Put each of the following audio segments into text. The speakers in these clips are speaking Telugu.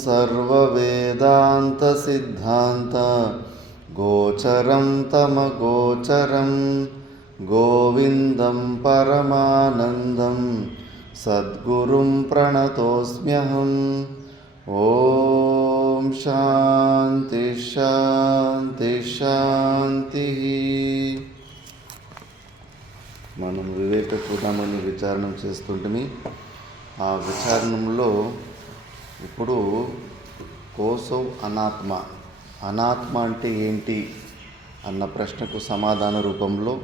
सर्ववेदांत सिद्धांत गोचरं तमगोचरं गोविंदं परमानंदं सद्गुरुं प्रणतोस्म्यहम्। ओम शांति शांति शांति। మనం వివేక చూడమని విచారణం చేస్తుంటే ఆ విచారణంలో ఇప్పుడు కోసవ్ అనాత్మ అనాత్మ అంటే ఏంటి అన్న ప్రశ్నకు సమాధాన రూపంలో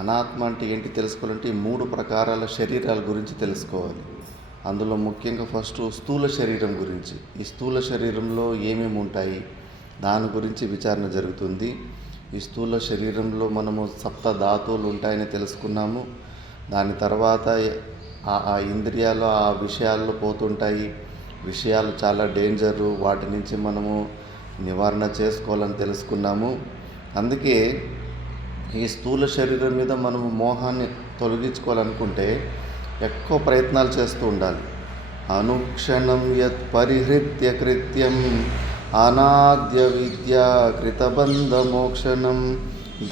అనాత్మ అంటే ఏంటి తెలుసుకోవాలంటే ఈ 3 ప్రకారాల శరీరాల గురించి తెలుసుకోవాలి. అందులో ముఖ్యంగా ఫస్ట్ స్థూల శరీరం గురించి, ఈ స్థూల శరీరంలో ఏమేమి ఉంటాయి దాని గురించి విచారణ జరుగుతుంది. ఈ స్థూల శరీరంలో మనము సప్త ధాతువులు ఉంటాయని తెలుసుకున్నాము. దాని తర్వాత ఆ ఇంద్రియాలు ఆ విషయాల్లో పోతుంటాయి. విషయాలు చాలా డేంజరు, వాటి నుంచి మనము నివారణ చేసుకోవాలని తెలుసుకున్నాము. అందుకే ఈ స్థూల శరీరం మీద మనము మోహాన్ని తొలగించుకోవాలనుకుంటే ఎక్కువ ప్రయత్నాలు చేస్తూ ఉండాలి. అనుక్షణం యత్ పరిహృత్య కృత్యం అనాద్య విద్యా కృతబంధ మోక్షణం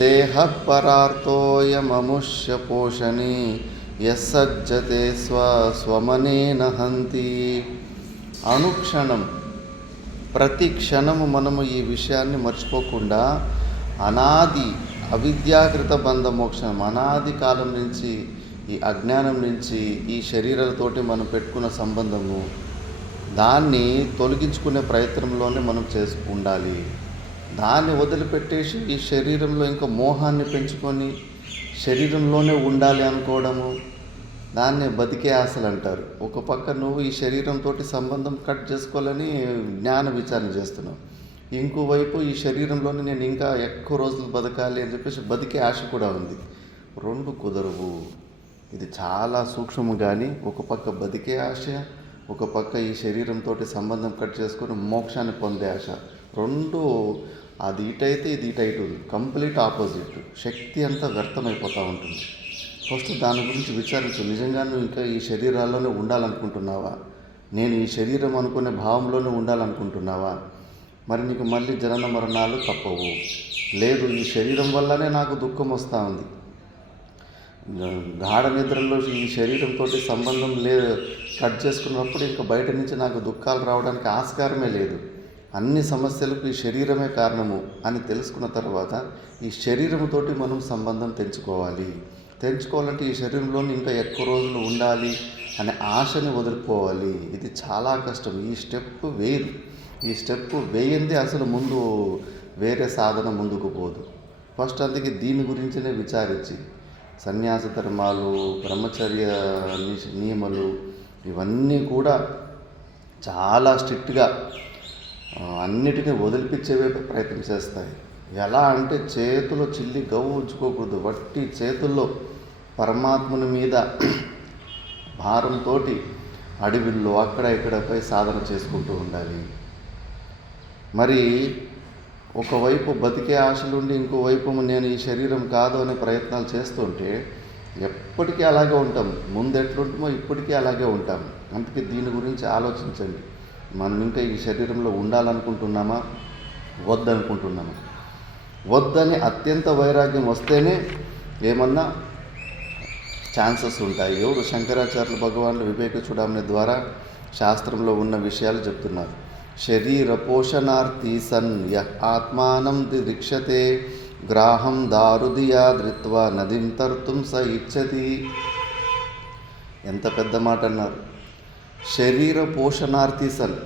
దేహ పరార్థోయమముష్య పోషణి యస్సజ్జతే స్వమనేన హంతి. అనుక్షణం ప్రతి క్షణము మనము ఈ విషయాన్ని మర్చిపోకుండా అనాది అవిద్యాకృత బంధ మోక్షం, అనాది కాలం నుంచి ఈ అజ్ఞానం నుంచి ఈ శరీరాలతోటి మనం పెట్టుకున్న సంబంధము దాన్ని తొలగించుకునే ప్రయత్నంలోనే మనం ఉండాలి. దాన్ని వదిలిపెట్టేసి ఈ శరీరంలో ఇంకా మోహాన్ని పెంచుకొని శరీరంలోనే ఉండాలి అనుకోవడము దాన్ని బతికే ఆశలు అంటారు. ఒక పక్క నువ్వు ఈ శరీరంతో సంబంధం కట్ చేసుకోవాలని జ్ఞాన విచారణ చేస్తున్నావు, ఇంకోవైపు ఈ శరీరంలోనే నేను ఇంకా ఎక్కువ రోజులు బతకాలి అని చెప్పేసి బతికే ఆశ కూడా ఉంది. 2 కుదరవు. ఇది చాలా సూక్ష్మము. కానీ ఒక పక్క బతికే ఆశ, ఒక పక్క ఈ శరీరంతో సంబంధం కట్ చేసుకొని మోక్షాన్ని పొందే ఆశ, 2 అది ఇటైతే ఇది ఇటైటు, కంప్లీట్ ఆపోజిట్. శక్తి అంతా వ్యర్థమైపోతూ ఉంటుంది. ఫస్ట్ దాని గురించి విచారించు. నిజంగా నువ్వు ఇంకా ఈ శరీరాల్లోనే ఉండాలనుకుంటున్నావా? నేను ఈ శరీరం అనుకునే భావంలోనే ఉండాలనుకుంటున్నావా? మరి నీకు మళ్ళీ జనన మరణాలు తప్పవు. లేదు, ఈ శరీరం వల్లనే నాకు దుఃఖం వస్తూ ఉంది, గాఢ నిద్రలో ఈ శరీరంతో సంబంధం కట్ చేసుకున్నప్పుడు ఇంకా బయట నుంచి నాకు దుఃఖాలు రావడానికి ఆస్కారమే లేదు, అన్ని సమస్యలకు ఈ శరీరమే కారణము అని తెలుసుకున్న తర్వాత ఈ శరీరంతో మనం సంబంధం తెంచుకోవాలంటే ఈ శరీరంలోని ఇంకా ఎక్కువ రోజులు ఉండాలి అనే ఆశని వదిలిపోవాలి. ఇది చాలా కష్టం. ఈ స్టెప్ వేరు. ఈ స్టెప్ వేయంది అసలు ముందు వేరే సాధన ముందుకు పోదు. ఫస్ట్ అందుకే దీని గురించినే విచారించి సన్యాస ధర్మాలు, బ్రహ్మచర్య నియమాలు ఇవన్నీ కూడా చాలా స్ట్రిక్ట్గా అన్నిటినీ వదిలిపించేవే ప్రయత్నం చేస్తాయి. ఎలా అంటే చేతులు చిల్లి గవ్వు ఉంచుకోకూడదు. వట్టి చేతుల్లో పరమాత్మని మీద భారంతో అడవిల్లో అక్కడ ఇక్కడపై సాధన చేసుకుంటూ ఉండాలి. మరి ఒకవైపు బతికే ఆశలుండి ఇంకోవైపు నేను ఈ శరీరం కాదు అనే ప్రయత్నాలు చేస్తుంటే ఎప్పటికీ అలాగే ఉంటాం. ముందు ఎట్లుంటామో ఇప్పటికీ అలాగే ఉంటాం. అందుకే దీని గురించి ఆలోచించండి. మనం ఇంకా ఈ శరీరంలో ఉండాలనుకుంటున్నామా, వద్దనుకుంటున్నామా? వద్దని అత్యంత వైరాగ్యం వస్తేనే ఏమన్నా ఛాన్సెస్ ఉంటాయి. ఎవరు? శంకరాచార్యులు భగవానుడు వివేక చూడమని ద్వారా శాస్త్రంలో ఉన్న విషయాలు చెప్తున్నారు. శరీర పోషణార్థి సన్ యః ఆత్మానం దిరిక్షతే గ్రాహం దారుదియా ధృత్వా నదిం తర్తుం స ఇచ్చతి. ఎంత పెద్ద మాట అన్నారు. శరీర పోషణార్థి సన్,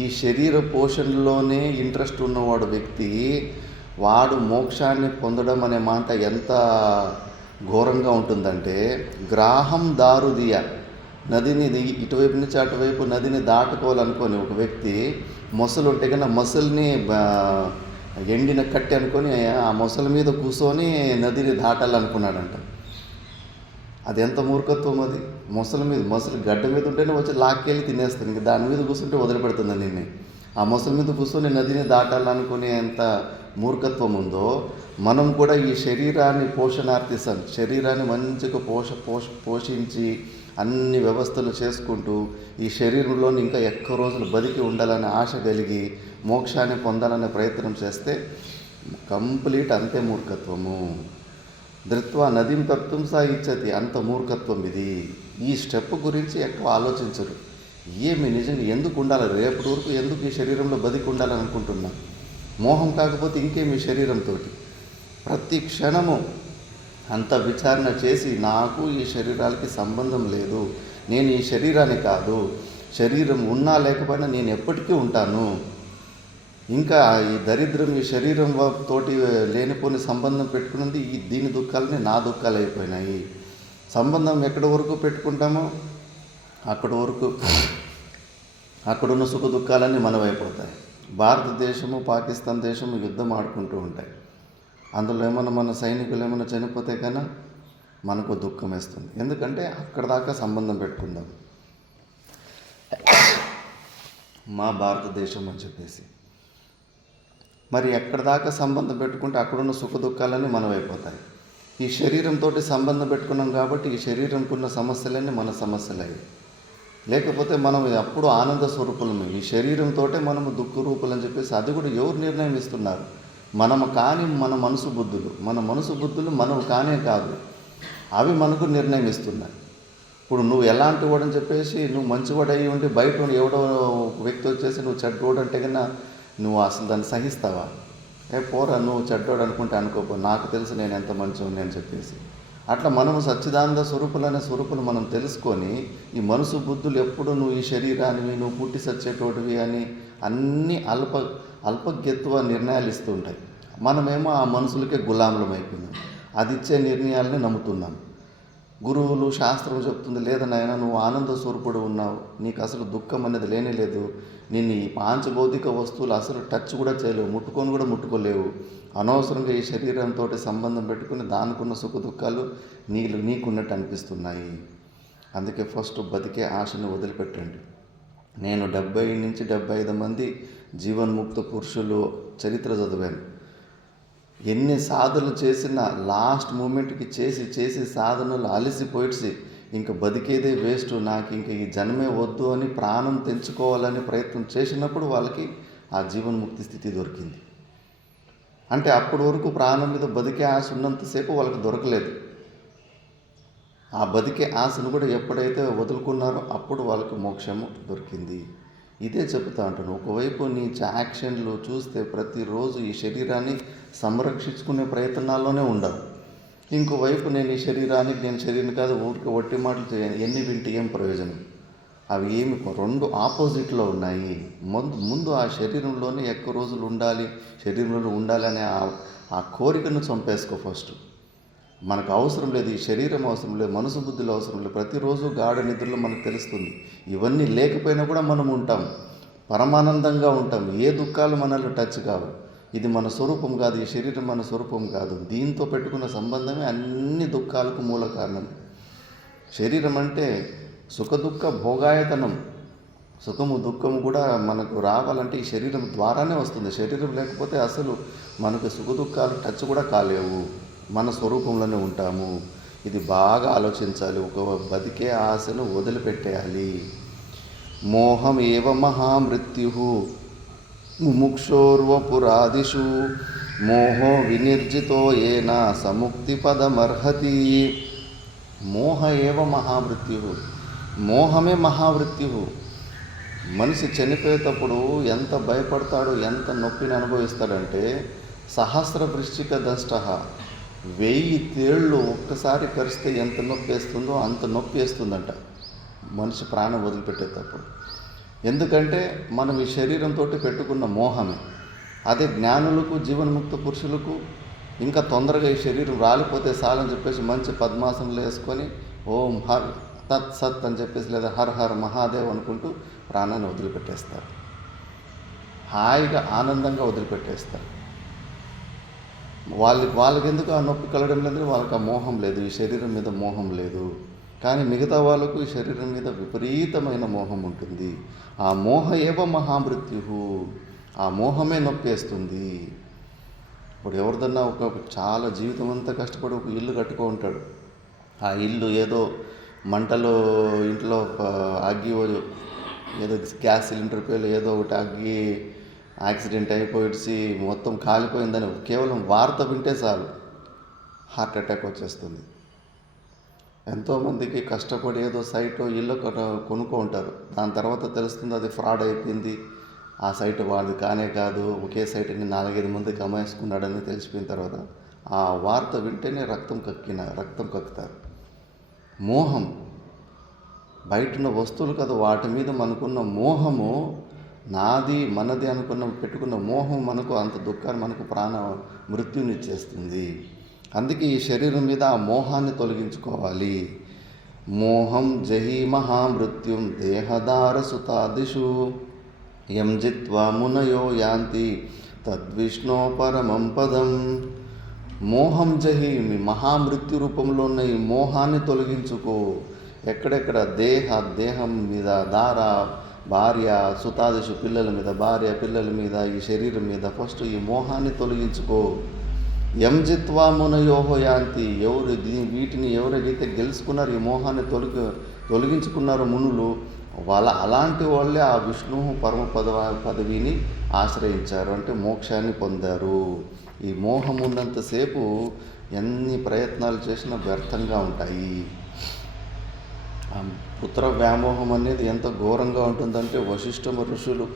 ఈ శరీర పోషణలోనే ఇంట్రెస్ట్ ఉన్నవాడు వ్యక్తి వాడు మోక్షాన్ని పొందడం అనే మాట ఎంత ఘోరంగా ఉంటుందంటే, గ్రాహం దారుదియ, నదిని ఇటువైపు నుంచి అటువైపు నదిని దాటుకోవాలనుకొని ఒక వ్యక్తి మొసలు ఉంటే కన్నా మొసలిని ఎండిన కట్టి అనుకొని ఆ మొసలి మీద కూర్చొని నదిని దాటాలనుకున్నాడంట. అది ఎంత మూర్ఖత్వం! అది మొసలి గడ్డ మీద ఉంటేనే వచ్చి లాక్కెళ్ళి తినేస్తుంది, ఇంక దాని మీద కూర్చుంటే వదిలిపెడుతుంది నిన్ను. ఆ మొసలి మీద కూర్చొని నదిని దాటాలనుకునే ఎంత మూర్ఖత్వం ఉందో, మనం కూడా ఈ శరీరాన్ని పోషణార్థిస్తాం, శరీరాన్ని మంచిగా పోషించి అన్ని వ్యవస్థలు చేసుకుంటూ ఈ శరీరంలోని ఇంకా ఎక్కువ రోజులు బతికి ఉండాలనే ఆశ కలిగి మోక్షాన్ని పొందాలనే ప్రయత్నం చేస్తే కంప్లీట్ అంతే మూర్ఖత్వము. ధృత్వా నదీం తత్వం సా ఇచ్చతి, అంత మూర్ఖత్వం ఇది. ఈ స్టెప్ గురించి ఎక్కువ ఆలోచించరు. ఏమి నిజంగా ఎందుకు ఉండాలి, రేపటి వరకు ఎందుకు ఈ శరీరంలో బతికి ఉండాలని అనుకుంటున్నా? మోహం కాకపోతే ఇంకేమి శరీరంతో? ప్రతి క్షణము అంత విచారణ చేసి నాకు ఈ శరీరాలకి సంబంధం లేదు, నేను ఈ శరీరాన్ని కాదు, శరీరం ఉన్నా లేకపోయినా నేను ఎప్పటికీ ఉంటాను. ఇంకా ఈ దరిద్రం ఈ శరీరం తోటి లేనిపోని సంబంధం పెట్టుకున్నది దీని దుఃఖాలని నా దుఃఖాలు అయిపోయినాయి. సంబంధం ఎక్కడి వరకు పెట్టుకుంటామో అక్కడి వరకు అక్కడున్న సుఖ దుఃఖాలన్నీ మనమైపోతాయి. భారతదేశము పాకిస్తాన్ దేశము యుద్ధం ఆడుకుంటూ ఉంటాయి. అందులో ఏమన్నా మన సైనికులు ఏమైనా చనిపోతే కన్నా మనకు దుఃఖం వేస్తుంది. ఎందుకంటే అక్కడ దాకా సంబంధం పెట్టుకుందాం మా భారతదేశం అని చెప్పేసి. మరి ఎక్కడి దాకా సంబంధం పెట్టుకుంటే అక్కడున్న సుఖ దుఃఖాలన్నీ మనమైపోతాయి. ఈ శరీరంతో సంబంధం పెట్టుకున్నాం కాబట్టి ఈ శరీరంకు ఉన్న సమస్యలన్నీ మన సమస్యలయ్యాయి. లేకపోతే మనం అప్పుడు ఆనంద స్వరూపులమే. ఈ శరీరంతో మనము దుఃఖ రూపులు అని చెప్పేసి అది కూడా ఎవరు నిర్ణయం ఇస్తున్నారు? మనము కాని మన మనసు బుద్ధులు మనము కానే కాదు, అవి మనకు నిర్ణయం ఇస్తున్నాయి. ఇప్పుడు నువ్వు ఎలాంటి వాడని చెప్పేసి నువ్వు మంచివాడు అయ్యి ఉండి బయట ఎవడో వ్యక్తి వచ్చేసి నువ్వు చెడ్డోడు అంటే కన్నా నువ్వు అసలు దాన్ని సహిస్తావా? పోరా నువ్వు చెడ్డోడు అనుకుంటే అనుకోపో, నాకు తెలుసు నేను ఎంత మంచివాడిని అని చెప్పేసి. అట్లా మనము సచ్చిదానంద స్వరూపులనే స్వరూపులు మనం తెలుసుకొని ఈ మనసు బుద్ధులు ఎప్పుడు నువ్వు ఈ శరీరానివి, నువ్వు పుట్టి సచ్చేటోటివి అని అన్ని అల్పజ్ఞత్వ నిర్ణయాలు ఇస్తూ ఉంటాయి. మనమేమో ఆ మనుషులకే గులాములం అయిపోయినాం, అది ఇచ్చే నిర్ణయాలని నమ్ముతున్నాం. గురువులు శాస్త్రం చెప్తుంది, లేదా నాయన నువ్వు ఆనంద స్వరూపుడు ఉన్నావు, నీకు అసలు దుఃఖం అనేది లేనే లేదు, నిన్ను ఈ పాంచభౌతిక వస్తువులు అసలు టచ్ కూడా చేయలేవు, ముట్టుకొని కూడా ముట్టుకోలేవు, అనవసరంగా ఈ శరీరంతో సంబంధం పెట్టుకుని దానికున్న సుఖ దుఃఖాలు నీకున్నట్టు అనిపిస్తున్నాయి. అందుకే ఫస్ట్ బతికే ఆశను వదిలిపెట్టండి. నేను 70 నుంచి 75 మంది జీవన్ముక్త పురుషులు చరిత్ర చదివాను. ఎన్ని సాధనలు చేసినా లాస్ట్ మూమెంట్కి చేసి సాధనలు అలసిపోయి ఇంకా బతికేదే వేస్ట్, నాకు ఇంకా ఈ జన్మే వద్దు అని ప్రాణం తెంచుకోవాలని ప్రయత్నం చేసినప్పుడు వాళ్ళకి ఆ జీవన్ముక్తి స్థితి దొరికింది. అంటే అప్పటి వరకు ప్రాణం మీద బతికే ఆశ ఉన్నంతసేపు వాళ్ళకి దొరకలేదు. ఆ బతికే ఆశను కూడా ఎప్పుడైతే వదులుకున్నారో అప్పుడు వాళ్ళకి మోక్షము దొరికింది. ఇదే చెప్తా అంటాను. ఒకవైపు నీ యాక్షన్లు చూస్తే ప్రతిరోజు ఈ శరీరాన్ని సంరక్షించుకునే ప్రయత్నాల్లోనే ఉండవు. ఇంకోవైపు నేను శరీరం కాదు ఊరికి ఒట్టి మాటలు ఎన్ని వింటే ఏం ప్రయోజనం? అవి ఏమి రెండు ఆపోజిట్లో ఉన్నాయి. ముందు ఆ శరీరంలోనే ఎక్కువ రోజులు ఉండాలి, శరీరంలో ఉండాలనే ఆ కోరికను చంపేసుకో ఫస్ట్. మనకు అవసరం లేదు, ఈ శరీరం అవసరం లేదు, మనసు బుద్ధులు అవసరం లేదు. ప్రతిరోజు గాఢ నిద్రలో మనకు తెలుస్తుంది ఇవన్నీ లేకపోయినా కూడా మనం ఉంటాం, పరమానందంగా ఉంటాం. ఏ దుఃఖాలు మనల్ని టచ్ కావు. ఇది మన స్వరూపం కాదు, ఈ శరీరం మన స్వరూపం కాదు. దీంతో పెట్టుకున్న సంబంధమే అన్ని దుఃఖాలకు మూల కారణం. శరీరం అంటే సుఖదుఖ భోగాయతనం. సుఖము దుఃఖము కూడా మనకు రావాలంటే ఈ శరీరం ద్వారానే వస్తుంది. శరీరం లేకపోతే అసలు మనకు సుఖదుఖాలు టచ్ కూడా కాలేవు, మన స్వరూపంలోనే ఉంటాము. ఇది బాగా ఆలోచించాలి. ఒక బతికే ఆశను వదిలిపెట్టేయాలి. మోహం ఏవ మహామృత్యు ముముక్షోర్వపురాదిషు మోహో వినిర్జితో ఏన సముక్తి పదమర్హతి. మోహ ఏవ మహామృత్యు, మోహమే మహామృత్యు. మనిషి చనిపోయేటప్పుడు ఎంత భయపడతాడో, ఎంత నొప్పిని అనుభవిస్తాడంటే, సహస్ర వృశ్చిక దష్ట, 1000 తేళ్ళు ఒక్కసారి కరిస్తే ఎంత నొప్పి వేస్తుందో అంత నొప్పి వేస్తుందంట మనిషి ప్రాణం వదిలిపెట్టేటప్పుడు. ఎందుకంటే మనం ఈ శరీరంతో పెట్టుకున్న మోహమే. అదే జ్ఞానులకు, జీవన్ముక్త పురుషులకు ఇంకా తొందరగా ఈ శరీరం రాలిపోతే చాలని చెప్పేసి మంచి పద్మాసనలు వేసుకొని ఓం హర్ తత్ సత్ అని చెప్పేసి లేదా హర్ హర్ మహాదేవ్ అనుకుంటూ ప్రాణాన్ని వదిలిపెట్టేస్తారు. హాయిగా ఆనందంగా వదిలిపెట్టేస్తారు. వాళ్ళకి ఎందుకు ఆ నొప్పి కలగడం లేదు, వాళ్ళకి ఆ మోహం లేదు, ఈ శరీరం మీద మోహం లేదు. కానీ మిగతా వాళ్ళకు ఈ శరీరం మీద విపరీతమైన మోహం ఉంటుంది. ఆ మోహ ఏవ మహామృత్యు, ఆ మోహమే నొప్పేస్తుంది. ఇప్పుడు ఎవరిదన్నా ఒక చాలా జీవితం అంతా కష్టపడి ఒక ఇల్లు కట్టుకో ఉంటాడు. ఆ ఇల్లు ఏదో మంటలో ఇంట్లో అగ్గి ఏదో గ్యాస్ సిలిండర్ పేరు ఏదో ఒకటి అగ్గి యాక్సిడెంట్ అయిపోయి మొత్తం కాలిపోయిందని కేవలం వార్త వింటే చాలు హార్ట్ అటాక్ వచ్చేస్తుంది. ఎంతోమందికి కష్టపడి ఏదో సైటు ఇల్లు కొనుక్కో ఉంటారు. దాని తర్వాత తెలుస్తుంది అది ఫ్రాడ్ అయిపోయింది, ఆ సైటు వాడిది కానే కాదు, ఒకే సైటుని 4-5 మంది కమాయించుకున్నాడని తెలిసిపోయిన తర్వాత ఆ వార్త వింటేనే రక్తం కక్కుతారు. మోహం బయటున్న వస్తువులు కదా, వాటి మీద మనకున్న మోహము, నాది మనది పెట్టుకున్న మోహం మనకు అంత దుఃఖాన్ని, మనకు మృత్యునిచ్చేస్తుంది. అందుకే ఈ శరీరం మీద ఆ మోహాన్ని తొలగించుకోవాలి. మోహం జహి మహామృత్యుం దేహదార సుతాదిషు యం జిత్వా మునయో యాంతి తద్విష్ణో పరమం పదం. మోహం జహి, మీ మహామృత్యు రూపంలో ఉన్న ఈ మోహాన్ని తొలగించుకో. ఎక్కడెక్కడ దేహం మీద, దార భార్య, సుతాదిషు పిల్లల మీద, భార్య పిల్లల మీద, ఈ శరీరం మీద ఫస్ట్ ఈ మోహాన్ని తొలగించుకో. యం జిత్వా మునయోహో యాంతి, వీటిని ఎవరైతే గెలుచుకున్నారు, ఈ మోహాన్ని తొలగించుకున్నారో మునులు, అలాంటి వాళ్ళే ఆ విష్ణు పరమ పదవిని ఆశ్రయించారు, అంటే మోక్షాన్ని పొందారు. ఈ మోహం ఉన్నంతసేపు ఎన్ని ప్రయత్నాలు చేసినా వ్యర్థంగా ఉంటాయి. పుత్ర వ్యామోహం అనేది ఎంత ఘోరంగా ఉంటుందంటే, వశిష్ఠ ఋషులు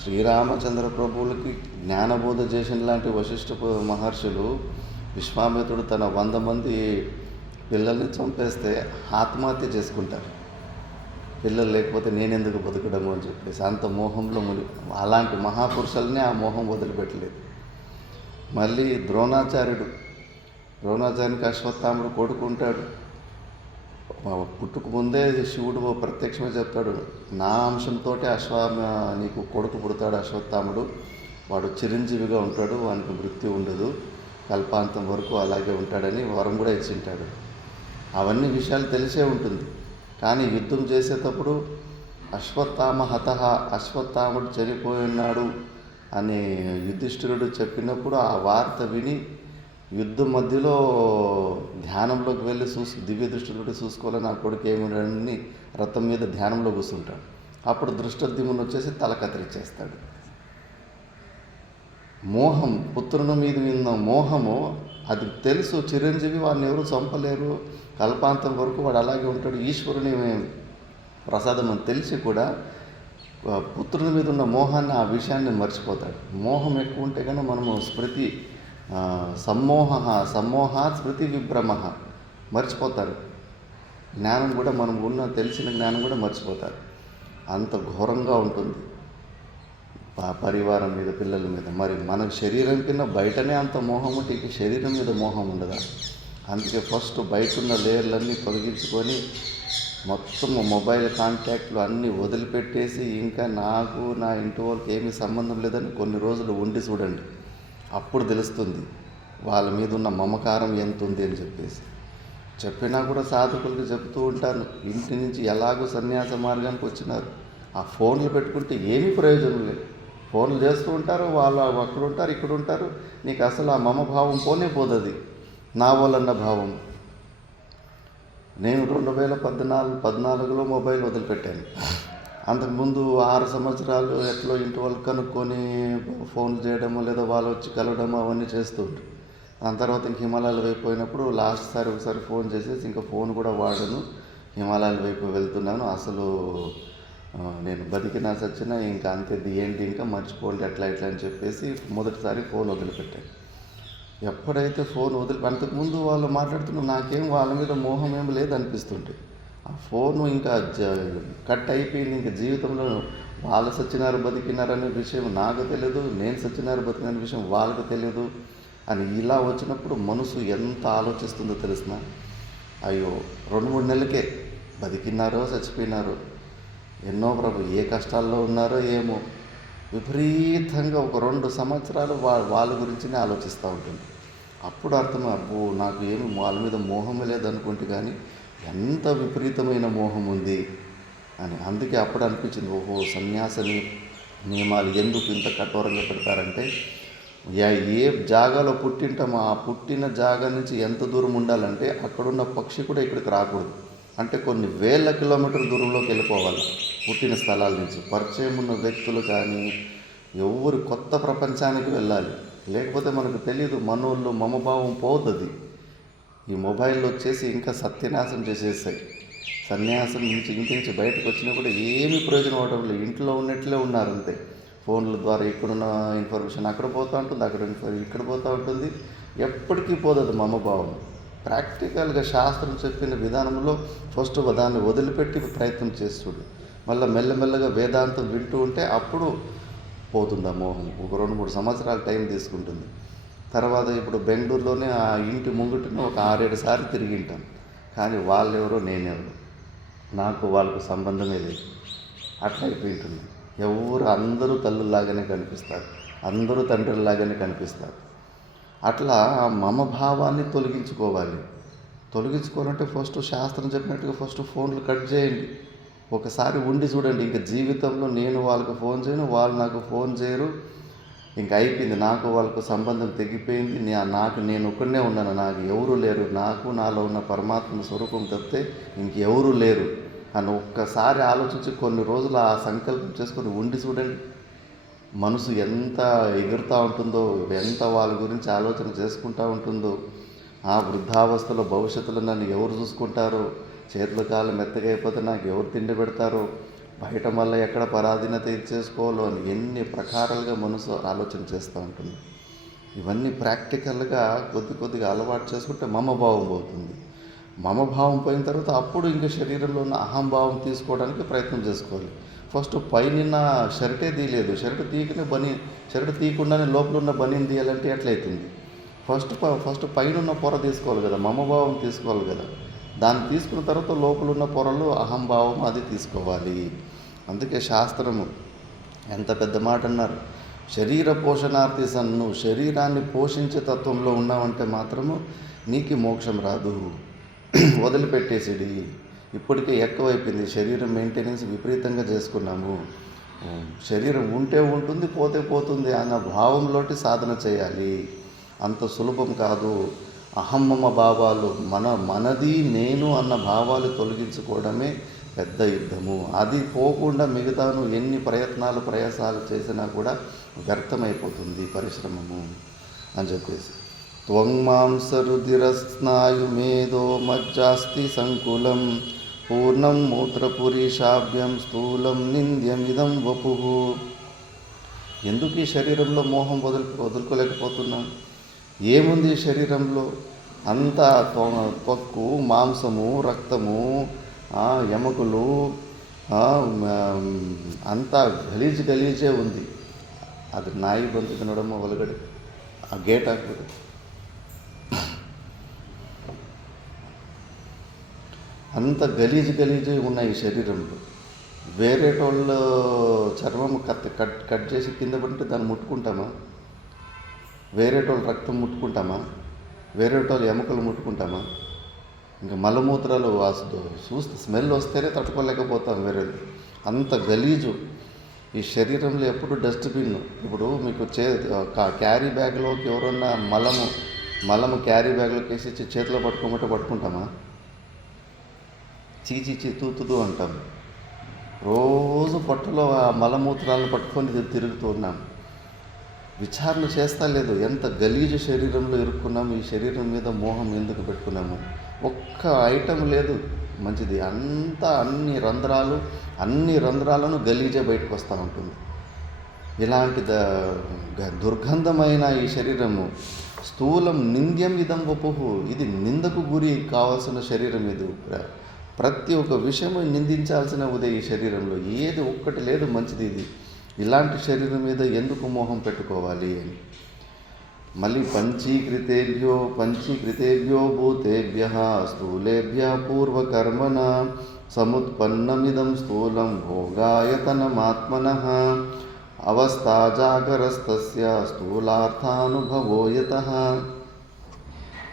శ్రీరామచంద్ర ప్రభువులకి జ్ఞానబోధ చేసిన లాంటి వశిష్ఠ మహర్షులు, విశ్వామిత్రుడు తన 100 మంది పిల్లల్ని చంపేస్తే ఆత్మహత్య చేసుకుంటారు. పిల్లలు లేకపోతే నేనెందుకు బతకడము అని చెప్పేసి అంత మోహంలో అలాంటి మహాపురుషులనే ఆ మోహం వదిలిపెట్టలేదు. మళ్ళీ ద్రోణాచార్యునికి అశ్వత్థాముడు కొడుకుంటాడు. పుట్టుక ముందే శివుడు ప్రత్యక్షమే చెప్తాడు, నా అంశంతో నీకు కొడుకు పుడతాడు అశ్వత్థాముడు, వాడు చిరంజీవిగా ఉంటాడు, వానికి మృత్యు ఉండదు, కల్పాంతం వరకు అలాగే ఉంటాడని వరం కూడా ఇచ్చింటాడు. అవన్నీ విషయాలు తెలిసే ఉంటుంది. కానీ యుద్ధం చేసేటప్పుడు అశ్వత్థాముడు చనిపోయినాడు అని యుధిష్ఠిరుడు చెప్పినప్పుడు ఆ వార్త విని యుద్ధం మధ్యలో ధ్యానంలోకి వెళ్ళి దివ్య దృష్టితో చూసుకోవాలి, నా కొడుకు ఏమిడని రథం మీద ధ్యానంలో కూర్చుంటాడు. అప్పుడు దృష్టద్యుమ్నుడు వచ్చేసి తల కత్తిరించేస్తాడు. మోహం, పుత్రుని మీద ఉన్న మోహము, అది తెలుసు చిరంజీవి వాడిని ఎవరు చంపలేరు, కల్పాంతం వరకు వాడు అలాగే ఉంటాడు, ఈశ్వరుని ప్రసాదం అని తెలిసి కూడా పుత్రుని మీద ఉన్న మోహాన్ని, ఆ విషయాన్ని మర్చిపోతాడు. మోహం ఎక్కువ ఉంటే కనుక మనము సమ్మోహాత్ స్మృతి విభ్రమ, మర్చిపోతారు. జ్ఞానం కూడా తెలిసిన జ్ఞానం కూడా మర్చిపోతారు. అంత ఘోరంగా ఉంటుంది పరివారం మీద, పిల్లల మీద. మరి మనకు శరీరం కింద బయటనే అంత మోహం ఉంటే ఇక శరీరం మీద మోహం ఉండదా? అందుకే ఫస్ట్ బయట ఉన్న లేయర్లన్నీ తొలగించుకొని మొత్తం మొబైల్ కాంటాక్ట్లు అన్నీ వదిలిపెట్టేసి, ఇంకా నాకు నా ఇంటి వాళ్ళకి ఏమీ సంబంధం లేదని కొన్ని రోజులు ఉండి చూడండి. అప్పుడు తెలుస్తుంది వాళ్ళ మీద ఉన్న మమకారం ఎంత ఉంది అని చెప్పేసి. చెప్పినా కూడా సాధకులకు చెప్తూ ఉంటాను, ఇంటి నుంచి ఎలాగో సన్యాస మార్గానికి వచ్చినారు, ఆ ఫోన్లు పెట్టుకుంటే ఏమీ ప్రయోజనం లేదు. ఫోన్లు చేస్తూ ఉంటారు, వాళ్ళు అక్కడ ఉంటారు, ఇక్కడ ఉంటారు, నీకు అసలు ఆ మమభావం పోతుంది, నా వాళ్ళన్న భావం. నేను 2014లో మొబైల్ వదిలిపెట్టాను. అంతకుముందు 6 సంవత్సరాలు ఎట్లా ఇంటి వాళ్ళు కనుక్కొని ఫోన్లు చేయడము, లేదా వాళ్ళు వచ్చి కలవడము అవన్నీ చేస్తుంటారు. దాని తర్వాత ఇంక హిమాలయాల వైపు పోయినప్పుడు ఒకసారి ఫోన్ చేసేసి ఇంకా ఫోన్ కూడా వాడను, హిమాలయాల వైపు వెళ్తున్నాను, అసలు నేను బతికినా సచ్చినా ఇంకా అంతే, ఏంటి ఇంకా మర్చిపోండి అట్లా అని చెప్పేసి మొదటిసారి ఫోన్ వదిలిపెట్టాను. ఎప్పుడైతే ఫోన్ అంతకుముందు వాళ్ళు మాట్లాడుతున్నా నాకేం వాళ్ళ మీద మోహం ఏం లేదు అనిపిస్తుంటే, ఆ ఫోను ఇంకా కట్ అయిపోయింది. ఇంక జీవితంలో వాళ్ళు సచ్చినారు బతికినారనే విషయం నాకు తెలియదు, నేను సచ్చినారు బతికిన విషయం వాళ్ళకు తెలియదు అని ఇలా వచ్చినప్పుడు మనసు ఎంత ఆలోచిస్తుందో తెలిసిన. అయ్యో 2-3 నెలలకే బతికినారో చచ్చిపోయినారో, ఎన్నో ప్రభు ఏ కష్టాల్లో ఉన్నారో ఏమో, విపరీతంగా ఒక 2 సంవత్సరాలు వాళ్ళ గురించినే ఆలోచిస్తూ ఉంటుంది. అప్పుడు అర్థం, అబ్బో నాకు ఏమి వాళ్ళ మీద మోహం లేదనుకుంటే కానీ ఎంత విపరీతమైన మోహం ఉంది అని. అందుకే అప్పుడు అనిపించింది, ఓహో సన్యాస నియమాలు ఎందుకు ఇంత కఠోరంగా పెడతారంటే, ఏ జాగాలో పుట్టింటామో ఆ పుట్టిన జాగా నుంచి ఎంత దూరం ఉండాలంటే అక్కడున్న పక్షి కూడా ఇక్కడికి రాకూడదు. అంటే కొన్ని వేల కిలోమీటర్ల దూరంలోకి వెళ్ళిపోవాలి పుట్టిన స్థలాల నుంచి. పరిచయం ఉన్న వ్యక్తులు కానీ ఎవరు కొత్త ప్రపంచానికి వెళ్ళాలి, లేకపోతే మనకు తెలియదు. మనోళ్ళు మమభావం పోతుంది. ఈ మొబైల్లో వచ్చేసి ఇంకా సత్యనాశం చేసేస్తాయి. సన్యాసం నుంచి ఇంటి నుంచి బయటకు వచ్చినా కూడా ఏమీ ప్రయోజనం అవడం లేదు. ఇంట్లో ఉన్నట్లే ఉన్నారు అంతే. ఫోన్ల ద్వారా ఇక్కడున్న ఇన్ఫర్మేషన్ అక్కడ పోతూ ఉంటుంది, అక్కడ ఇక్కడ పోతూ ఉంటుంది. ఎప్పటికీ పోతుంది మమభావం. ప్రాక్టికల్గా శాస్త్రం చెప్పిన విధానంలో ఫస్ట్ దాన్ని వదిలిపెట్టి ప్రయత్నం చేస్తుడు. మళ్ళీ మెల్లమెల్లగా వేదాంతం వింటూ ఉంటే అప్పుడు పోతుంది ఆ మోహం. ఒక 2-3 సంవత్సరాలు టైం తీసుకుంటుంది. తర్వాత ఇప్పుడు బెంగళూరులోనే ఆ ఇంటి ముంగిటిని ఒక 6-7 సార్లు తిరిగింటాం. కానీ వాళ్ళెవరో నేనెవరో, నాకు వాళ్ళకు సంబంధమే లేదు. అట్లా అయిపోయింటుంది. ఎవరు అందరూ తల్లులాగానే కనిపిస్తారు, అందరూ తండ్రుల్లాగానే కనిపిస్తారు. అట్లా మమభావాన్ని తొలగించుకోవాలంటే ఫస్ట్ శాస్త్రం చెప్పినట్టుగా ఫస్ట్ ఫోన్లు కట్ చేయండి. ఒకసారి ఉండి చూడండి. ఇంకా జీవితంలో నేను వాళ్ళకు ఫోన్ చేయను, వాళ్ళు నాకు ఫోన్ చేయరు. ఇంక అయిపోయింది. నాకు వాళ్ళకు సంబంధం తెగిపోయింది. నేను ఒక్కడనే ఉన్నాను, నాకు ఎవరు లేరు. నాకు నాలో ఉన్న పరమాత్మ స్వరూపం తప్పితే ఇంకెవరూ లేరు అని ఒక్కసారి ఆలోచించి కొన్ని రోజులు ఆ సంకల్పం చేసుకొని ఉండి చూడండి. మనసు ఎంత ఎగురుతూ ఉంటుందో, ఎంత వాళ్ళ గురించి ఆలోచన చేసుకుంటూ ఉంటుందో. ఆ వృద్ధావస్థలో భవిష్యత్తులో నన్ను ఎవరు చూసుకుంటారో, చేతుల కాళ్ళు మెత్తగా అయిపోతే నాకు ఎవరు తిండి పెడతారో, బయట మళ్ళీ ఎక్కడ పరాధీనత ఇచ్చేసుకోవాలో అని ఎన్ని ప్రకారాలుగా మనసు ఆలోచన చేస్తూ ఉంటుంది. ఇవన్నీ ప్రాక్టికల్గా కొద్దిగా అలవాటు చేసుకుంటే మమభావం పోతుంది. మమభావం పోయిన తర్వాత అప్పుడు ఇంకా శరీరంలో ఉన్న అహంభావం తీసుకోవడానికి ప్రయత్నం చేసుకోవాలి. ఫస్ట్ పైన షర్టే తీయలేదు, షర్ట్ తీయకుండానే లోపల ఉన్న బనీని తీయాలంటే ఎట్లయితుంది? ఫస్ట్ పైన ఉన్న పొర తీసుకోవాలి కదా, మమభావం తీసుకోవాలి కదా. దాన్ని తీసుకున్న తర్వాత లోపల ఉన్న పొరలు అహంభావం అది తీసుకోవాలి. అందుకే శాస్త్రము ఎంత పెద్ద మాట అన్నారు, శరీర పోషణార్థి సన్ను. శరీరాన్ని పోషించే తత్వంలో ఉన్నామంటే మాత్రము నీకు మోక్షం రాదు. వదిలిపెట్టేసిడి. ఇప్పటికే ఎక్కువైపోయింది. శరీరం మెయింటెనెన్స్ విపరీతంగా చేసుకున్నాము. శరీరం ఉంటే ఉంటుంది, పోతే పోతుంది అన్న భావంలోటి సాధన చేయాలి. అంత సులభం కాదు. అహమ్మమ భావాలు, మనది నేను అన్న భావాలు తొలగించుకోవడమే పెద్ద యుద్ధము. అది పోకుండా మిగతాను ఎన్ని ప్రయాసాలు చేసినా కూడా వ్యర్థమైపోతుంది పరిశ్రమము అని చెప్పేసి. త్వంమాంసరుధిరస్నాయుమేదో మజ్జాస్తి సంకులం పూర్ణం మూత్రపురీషాభ్యం స్థూలం నింద్యమిదం వపు. ఎందుకు ఈ శరీరంలో మోహం వదులుకోలేకపోతున్నాం? ఏముంది ఈ శరీరంలో? అంతా త్వక్కు, మాంసము, రక్తము, ఎముకలు, అంతా గలీజే ఉంది. అది నాయి బంతు తినడము ఒలగడి ఆ గేట్ ఆకుడు అంత గలీజే ఉన్నాయి ఈ శరీరంలో. వేరేటోళ్ళ చర్మము కట్ చేసి కింద పడితే దాన్ని ముట్టుకుంటామా? వేరేటోళ్ళ రక్తం ముట్టుకుంటామా? వేరేటోళ్ళ ఎముకలు ముట్టుకుంటామా? ఇంకా మలమూత్రాలు చూస్తే స్మెల్ వస్తేనే తట్టుకోలేకపోతాం. వేరేది అంత గలీజు ఈ శరీరంలో. ఎప్పుడు డస్ట్బిన్. ఇప్పుడు మీకు క్యారీ బ్యాగ్లోకి ఎవరన్నా మలము క్యారీ బ్యాగ్లోకి వేసి చేతిలో పట్టుకుంటామా? చీచీ తూతుదు అంటాం. రోజు పొట్టలో ఆ మలమూత్రాలను పట్టుకొని తిరుగుతూ ఉన్నాం. విచారణ చేస్తా లేదు ఎంత గలీజు శరీరంలో ఇరుక్కున్నాము. ఈ శరీరం మీద మోహం ఎందుకు పెట్టుకున్నాము? ఒక్క ఐటమ్ లేదు మంచిది. అంతా అన్ని రంధ్రాలను గలీజే బయటకు వస్తూ ఉంటుంది. ఇలాంటి దుర్గంధమైన ఈ శరీరము స్థూలం నింద్యం ఇదం వపుహు. ఇది నిందకు గురి కావాల్సిన శరీరం. ఇది ప్రతి ఒక్క విషయము నిందించాల్సిన ఉదయం ఈ శరీరంలో ఏది ఒక్కటి లేదు మంచిది. ఇది ఇలాంటి శరీరం మీద ఎందుకు మోహం పెట్టుకోవాలి అని. మళ్ళీ పంచీకృతేభ్యో భూతేభ్య స్థూలేభ్య పూర్వకర్మణ సముత్పన్నమిదం స్థూలం భోగాయతనమాత్మనః అవస్థా జాగరస్తస్య స్థూలార్థానుభవో యతః.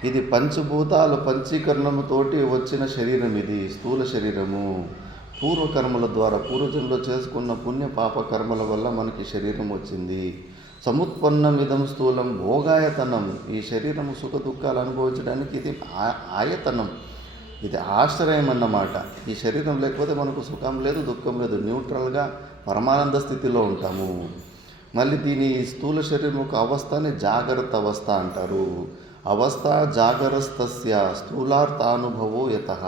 ఇది పంచభూతాల పంచీకరణముతోటి వచ్చిన శరీరం, ఇది స్థూల శరీరము. పూర్వకర్మల ద్వారా పూర్వజన్మలో చేసుకున్న పుణ్య పాప కర్మల వల్ల మనకి శరీరం వచ్చింది. సముత్పన్నమిదం స్థూలం భోగాయతనం. ఈ శరీరము సుఖ దుఃఖాలు అనుభవించడానికి ఇది ఆయతనం, ఇది ఆశ్రయం అన్నమాట. ఈ శరీరం లేకపోతే మనకు సుఖం లేదు, దుఃఖం లేదు, న్యూట్రల్గా పరమానంద స్థితిలో ఉంటాము. మళ్ళీ దీని స్థూల శరీరం ఒక అవస్థని జాగ్రత్త అవస్థ అంటారు. అవస్థ జాగరస్తస్య స్థూలార్థానుభవో యతః.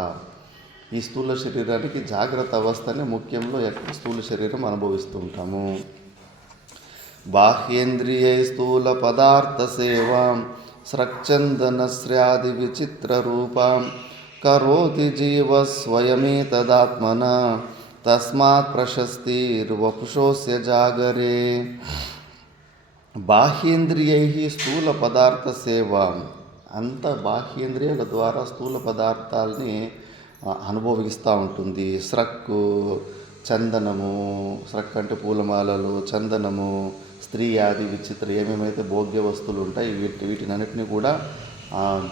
ఈ స్థూల శరీరానికి జాగ్రత్త అవస్థనే ముఖ్యంలో ఎక్కడ స్థూల శరీరం అనుభవిస్తూ ఉంటాము. బాహ్యేంద్రియై స్థూల పదార్థ సేవాం స్రక్చందనశ్రాది విచిత్ర రూపాం కరోతి జీవ స్వయమేతదాత్మన తస్మాత్ ప్రశస్తిర్వపుషోస్య జాగరే. బాహ్యేంద్రియై స్థూల పదార్థ సేవ. అంత బాహ్యేంద్రియాల ద్వారా స్థూల పదార్థాలని అనుభవిస్తూ ఉంటుంది. స్రక్కు, చందనము, స్రక్ అంటే పూలమాలలు, చందనము, స్త్రీ ఆది విచిత్ర ఏమేమైతే భోగ్య వస్తువులు ఉంటాయి వీటినన్నిటిని కూడా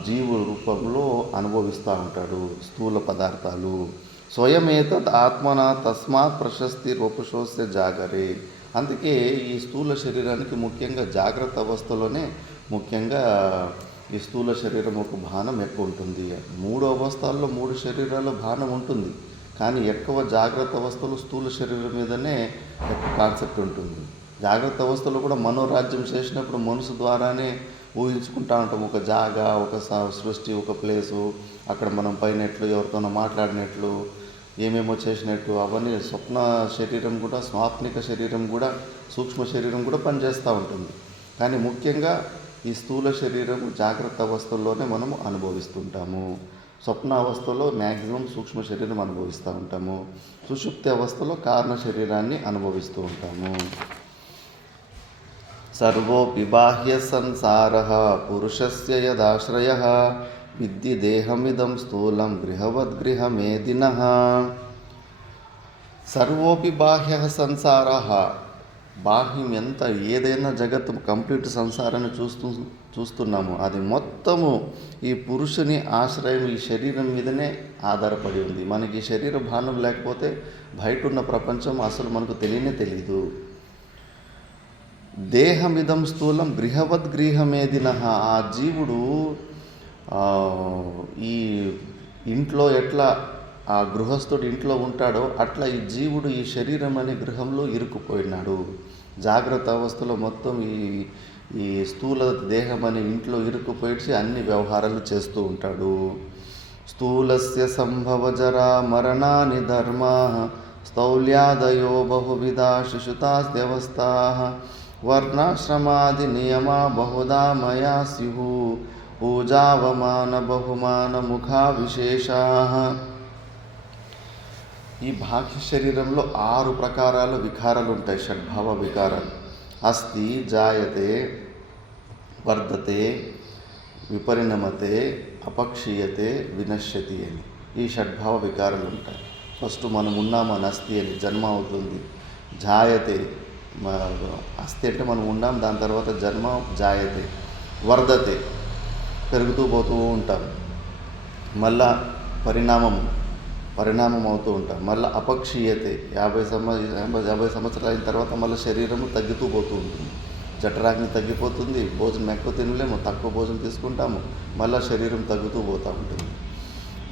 జీవు రూపంలో అనుభవిస్తూ ఉంటాడు స్థూల పదార్థాలు. స్వయమేతద్ ఆత్మన తస్మాత్ ప్రశస్తిర్వపుషోస్య జాగరే. అందుకే ఈ స్థూల శరీరానికి ముఖ్యంగా జాగ్రత్త అవస్థలోనే ముఖ్యంగా ఈ స్థూల శరీరం ఒక భానం ఎక్కువ ఉంటుంది. 3 అవస్థల్లో 3 శరీరాల భానం ఉంటుంది, కానీ ఎక్కువ జాగ్రత్త అవస్థలు స్థూల శరీరం మీదనే ఎక్కువ కాన్సెప్ట్ ఉంటుంది. జాగ్రత్త అవస్థలో కూడా మనోరాజ్యం చేసినప్పుడు మనసు ద్వారానే ఊహించుకుంటూ ఉంటాం. ఒక జాగా, ఒక సృష్టి, ఒక ప్లేసు, అక్కడ మనం పైనట్లు, ఎవరితోనో మాట్లాడినట్లు, ఏమేమో చేసినట్టు అవన్నీ స్వప్న శరీరం కూడా, స్వాప్నిక శరీరం కూడా, సూక్ష్మ శరీరం కూడా పనిచేస్తూ ఉంటుంది. కానీ ముఖ్యంగా ఈ స్థూల శరీరము జాగ్రత్త అవస్థల్లోనే మనము అనుభవిస్తుంటాము. స్వప్న అవస్థలో మ్యాక్సిమం సూక్ష్మ శరీరం అనుభవిస్తూ ఉంటాము. సుషుప్తి అవస్థలో కారణ శరీరాన్ని అనుభవిస్తూ ఉంటాము. సర్వోపి బాహ్య సంసారః పురుషస్య యదాశ్రయః విద్ధి దేహమిదం స్థూలం గృహవద్గృహమేదినః. సర్వోపి బాహ్య సంసారః. బాహ్యం ఎంత ఏదైనా జగత్తు కంప్లీట్ సంసారాన్ని చూస్తున్నాము, అది మొత్తము ఈ పురుషుని ఆశ్రయం ఈ శరీరం మీదనే ఆధారపడి ఉంది. మనకి ఈ శరీర భానం లేకపోతే బయట ఉన్న ప్రపంచం అసలు మనకు తెలియదు. దేహమిదం స్థూలం గృహవద్గృహమేదినః. ఆ జీవుడు ఈ ఇంట్లో ఎట్లా ఆ గృహస్థుడు ఇంట్లో ఉంటాడో అట్లా ఈ జీవుడు ఈ శరీరం అనే గృహంలో ఇరుక్కుపోయినాడు. జాగ్రత్త అవస్థలో మొత్తం ఈ స్థూల దేహం అనే ఇంట్లో ఇరుక్కుపోయి అన్ని వ్యవహారాలు చేస్తూ ఉంటాడు. స్థూలస్య సంభవ జరా మరణాని ధర్మాః స్థౌల్యాదయో బహువిధా శిశుతాస్త్యవస్థాః వర్ణాశ్రమాది నియమా బహుదా మయా స్యుః పూజావమాన బహుమాన ముఖా విశేషాః. ఈ బాహ్య శరీరంలో 6 ప్రకారాల వికారాలు ఉంటాయి, షడ్భావ వికారాలు. అస్థి, జాయతే, వర్ధతే, విపరిణమతే, అపక్షీయతే, వినశ్యతి అని ఈ షడ్భావ వికారాలు ఉంటాయి. ఫస్ట్ మనం ఉన్నామని అస్థి అని జన్మ అవుతుంది. జాయతే, అస్థి అంటే మనం ఉన్నాం, దాని తర్వాత జన్మ. జాయతే, వర్ధతే, పెరుగుతూ పోతూ ఉంటాం. మళ్ళా పరిణామం అవుతూ ఉంటాం. మళ్ళీ అపక్షీయతే, 50 సంవత్సరాలు అయిన తర్వాత మళ్ళీ శరీరము తగ్గుతూ పోతూ ఉంటుంది. జఠరాగ్ని తగ్గిపోతుంది, భోజనం ఎక్కువ తినలేము, తక్కువ భోజనం తీసుకుంటాము, మళ్ళీ శరీరం తగ్గుతూ పోతూ ఉంటుంది.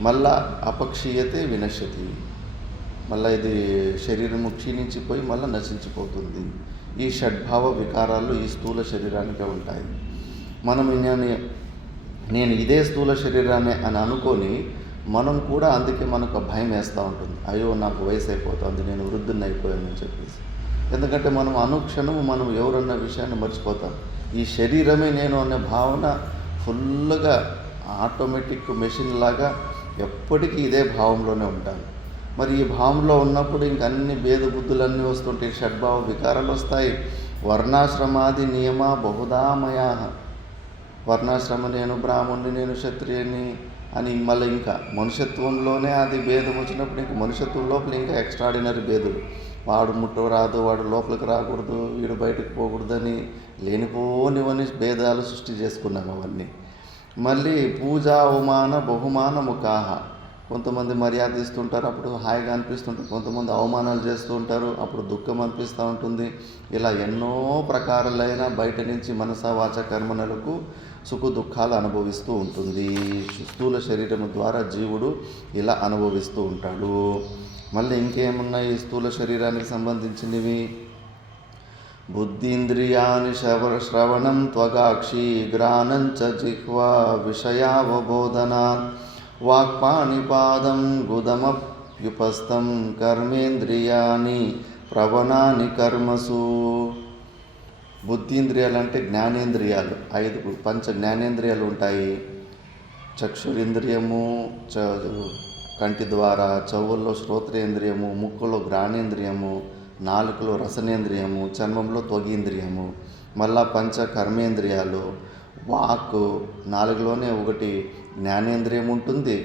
మళ్ళా అపక్షీయతే, వినశ్యతి, మళ్ళీ ఇది శరీరము క్షీణించిపోయి మళ్ళీ నశించిపోతుంది. ఈ షడ్భావ వికారాలు ఈ స్థూల శరీరానికే ఉంటాయి. మనం నేను ఇదే స్థూల శరీరాన్ని అని అనుకొని మనం కూడా అందుకే మనకు భయం వేస్తూ ఉంటుంది. అయ్యో నాకు వయసు అయిపోతుంది, నేను వృద్ధుని అయిపోయానని చెప్పేసి. ఎందుకంటే మనం అనుక్షణము మనం ఎవరన్న విషయాన్ని మర్చిపోతాం. ఈ శరీరమే నేను అనే భావన ఫుల్గా ఆటోమేటిక్ మెషిన్ లాగా ఎప్పటికీ ఇదే భావంలోనే ఉంటాను. మరి ఈ భావంలో ఉన్నప్పుడు ఇంక అన్ని భేద బుద్ధులన్నీ వస్తుంటాయి, షడ్భావ వికారాలు వస్తాయి. వర్ణాశ్రమాది నియమ బహుధామయా, వర్ణాశ్రమ నేను బ్రాహ్మణుని, నేను క్షత్రియుని అని మళ్ళీ ఇంకా మనుషత్వంలోనే అది భేదం వచ్చినప్పుడు ఇంక మనుషత్వం లోపల ఇంకా ఎక్స్ట్రాడినరీ భేదులు. వాడు ముట్టరాదు, వాడు లోపలికి రాకూడదు, వీడు బయటకు పోకూడదని లేనిపోనివన్నీ భేదాలు సృష్టి చేసుకున్నాము అవన్నీ. మళ్ళీ పూజ అవమాన బహుమాన ముఖాహ, కొంతమంది మర్యాద ఇస్తుంటారు, అప్పుడు హాయిగా అనిపిస్తుంటారు. కొంతమంది అవమానాలు చేస్తూ ఉంటారు, అప్పుడు దుఃఖం అనిపిస్తూ ఉంటుంది. ఇలా ఎన్నో ప్రకారాలైన బయట నుంచి మనస వాచ కర్మలకు సుఖ దుఃఖాలు అనుభవిస్తూ ఉంటుంది. స్థూల శరీరం ద్వారా జీవుడు ఇలా అనుభవిస్తూ ఉంటాడు. మళ్ళీ ఇంకేమున్నాయి స్థూల శరీరానికి సంబంధించినవి? బుద్ధీంద్రియాని శ్రవణం త్వగాక్షి గ్రాణం చ జిహ్వా విషయావబోధనాత్ వాక్పాణిపాదం గుదమప్యుపస్థం కర్మేంద్రియాని ప్రవణాని కర్మసు. బుద్ధీంద్రియాలు అంటే జ్ఞానేంద్రియాలు, 5 పంచ జ్ఞానేంద్రియాలు ఉంటాయి. చక్షురింద్రియము కంటి ద్వారా, చెవుల్లో శ్రోత్రేంద్రియము, ముక్కులో ఘ్రాణేంద్రియము, నాలుకలో రసనేంద్రియము, చర్మంలో త్వగీంద్రియము. మళ్ళా పంచ కర్మేంద్రియాలు, వాక్ నాలుగులోనే ఒకటి జ్ఞానేంద్రియం ఉంటుంది,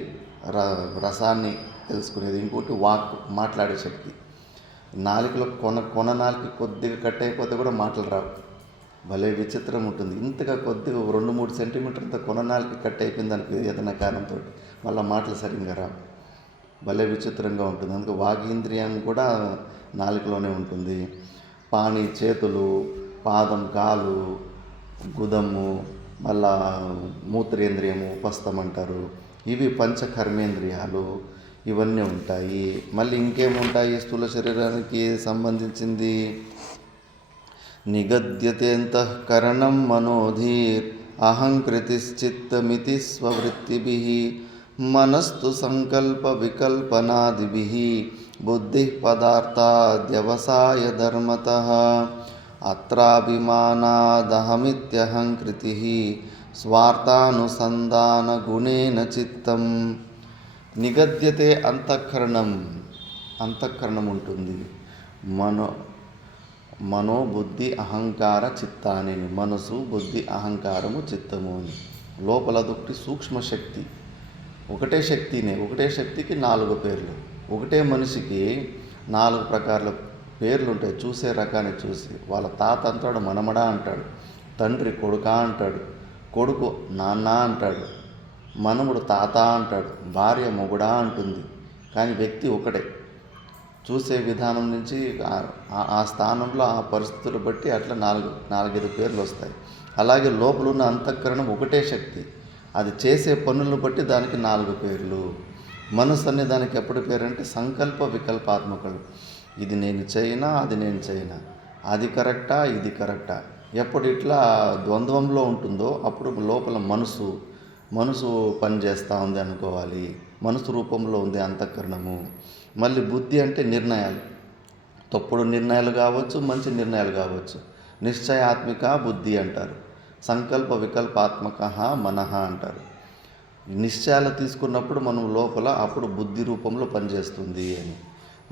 రసాన్ని తెలుసుకునేది, ఇంకోటి వాక్ మాట్లాడే శక్తి. నాలుకలో కొన నాలుక కొద్దిగా కట్ అయిపోతే కూడా మాటలు రావు, భలే విచిత్రం ఉంటుంది. ఇంతగా కొద్దిగా 2-3 సెంటీమీటర్లతో కొన నాలుక కట్ అయిపోయింది అనుకో ఏదైనా కారణంతో, మళ్ళీ మాటలు సరిగ్గా రావు, భలే విచిత్రంగా ఉంటుంది. అందుకే వాగీంద్రియం కూడా నాలుకలోనే ఉంటుంది. పాణి చేతులు, పాదం కాలు, గుదము, మళ్ళా మూత్రేంద్రియము ఉపస్థం అంటారు. ఇవి పంచకర్మేంద్రియాలు, ఇవన్నీ ఉంటాయి. మళ్ళీ ఇంకేముంటాయి స్థూల శరీరానికి సంబంధించింది? నిగద్యతేంతఃకరణం మనోధీర్ అహంకృతిశ్చిత్తమితి స్వవృత్తిభిః మనస్తు సంకల్ప వికల్పనాదిభిః బుద్ధిః పదార్థాద్యవసాయ ధర్మతః అత్రాభిమానాదహమిత్యహంకృతిః స్వార్థానుసంధాన గుణేన చిత్తం. నిగద్యతే అంతఃకరణం, అంతఃకరణం ఉంటుంది. మనోబుద్ధి అహంకార చిత్తాని, మనసు బుద్ధి అహంకారము చిత్తము అని. లోపల అదొకటి సూక్ష్మశక్తి, ఒకటే శక్తినే, ఒకటే శక్తికి 4 పేర్లు. ఒకటే మనిషికి 4 ప్రకారాల పేర్లు ఉంటాయి. చూసే రకాన్ని చూసి వాళ్ళ తాత అంటాడు మనమడా అంటాడు, తండ్రి కొడుకా అంటాడు, కొడుకు నాన్న అంటాడు, మనముడు తాత అంటాడు, భార్య మొగుడా అంటుంది. కానీ వ్యక్తి ఒకటే. చూసే విధానం నుంచి ఆ స్థానంలో ఆ పరిస్థితులు బట్టి అట్లా 4-5 పేర్లు వస్తాయి. అలాగే లోపల ఉన్న అంతఃకరణం ఒకటే శక్తి, అది చేసే పనులను బట్టి దానికి 4 పేర్లు. మనసు అనే దానికి ఎప్పుడు పేరంటే సంకల్ప వికల్పాత్మకులు. ఇది నేను చేయనా, అది నేను చేయనా, అది కరెక్టా, ఇది కరెక్టా, ఎప్పుడు ఇట్లా ద్వంద్వంలో ఉంటుందో అప్పుడు లోపల మనసు పనిచేస్తూ ఉంది అనుకోవాలి. మనసు రూపంలో ఉంది అంతఃకరణము. మళ్ళీ బుద్ధి అంటే నిర్ణయాలు, తప్పుడు నిర్ణయాలు కావచ్చు, మంచి నిర్ణయాలు కావచ్చు. నిశ్చయాత్మిక బుద్ధి అంటారు, సంకల్ప వికల్పాత్మక మనః అంటారు. నిశ్చయాలు తీసుకున్నప్పుడు మనం లోపల అప్పుడు బుద్ధి రూపంలో పనిచేస్తుంది అని.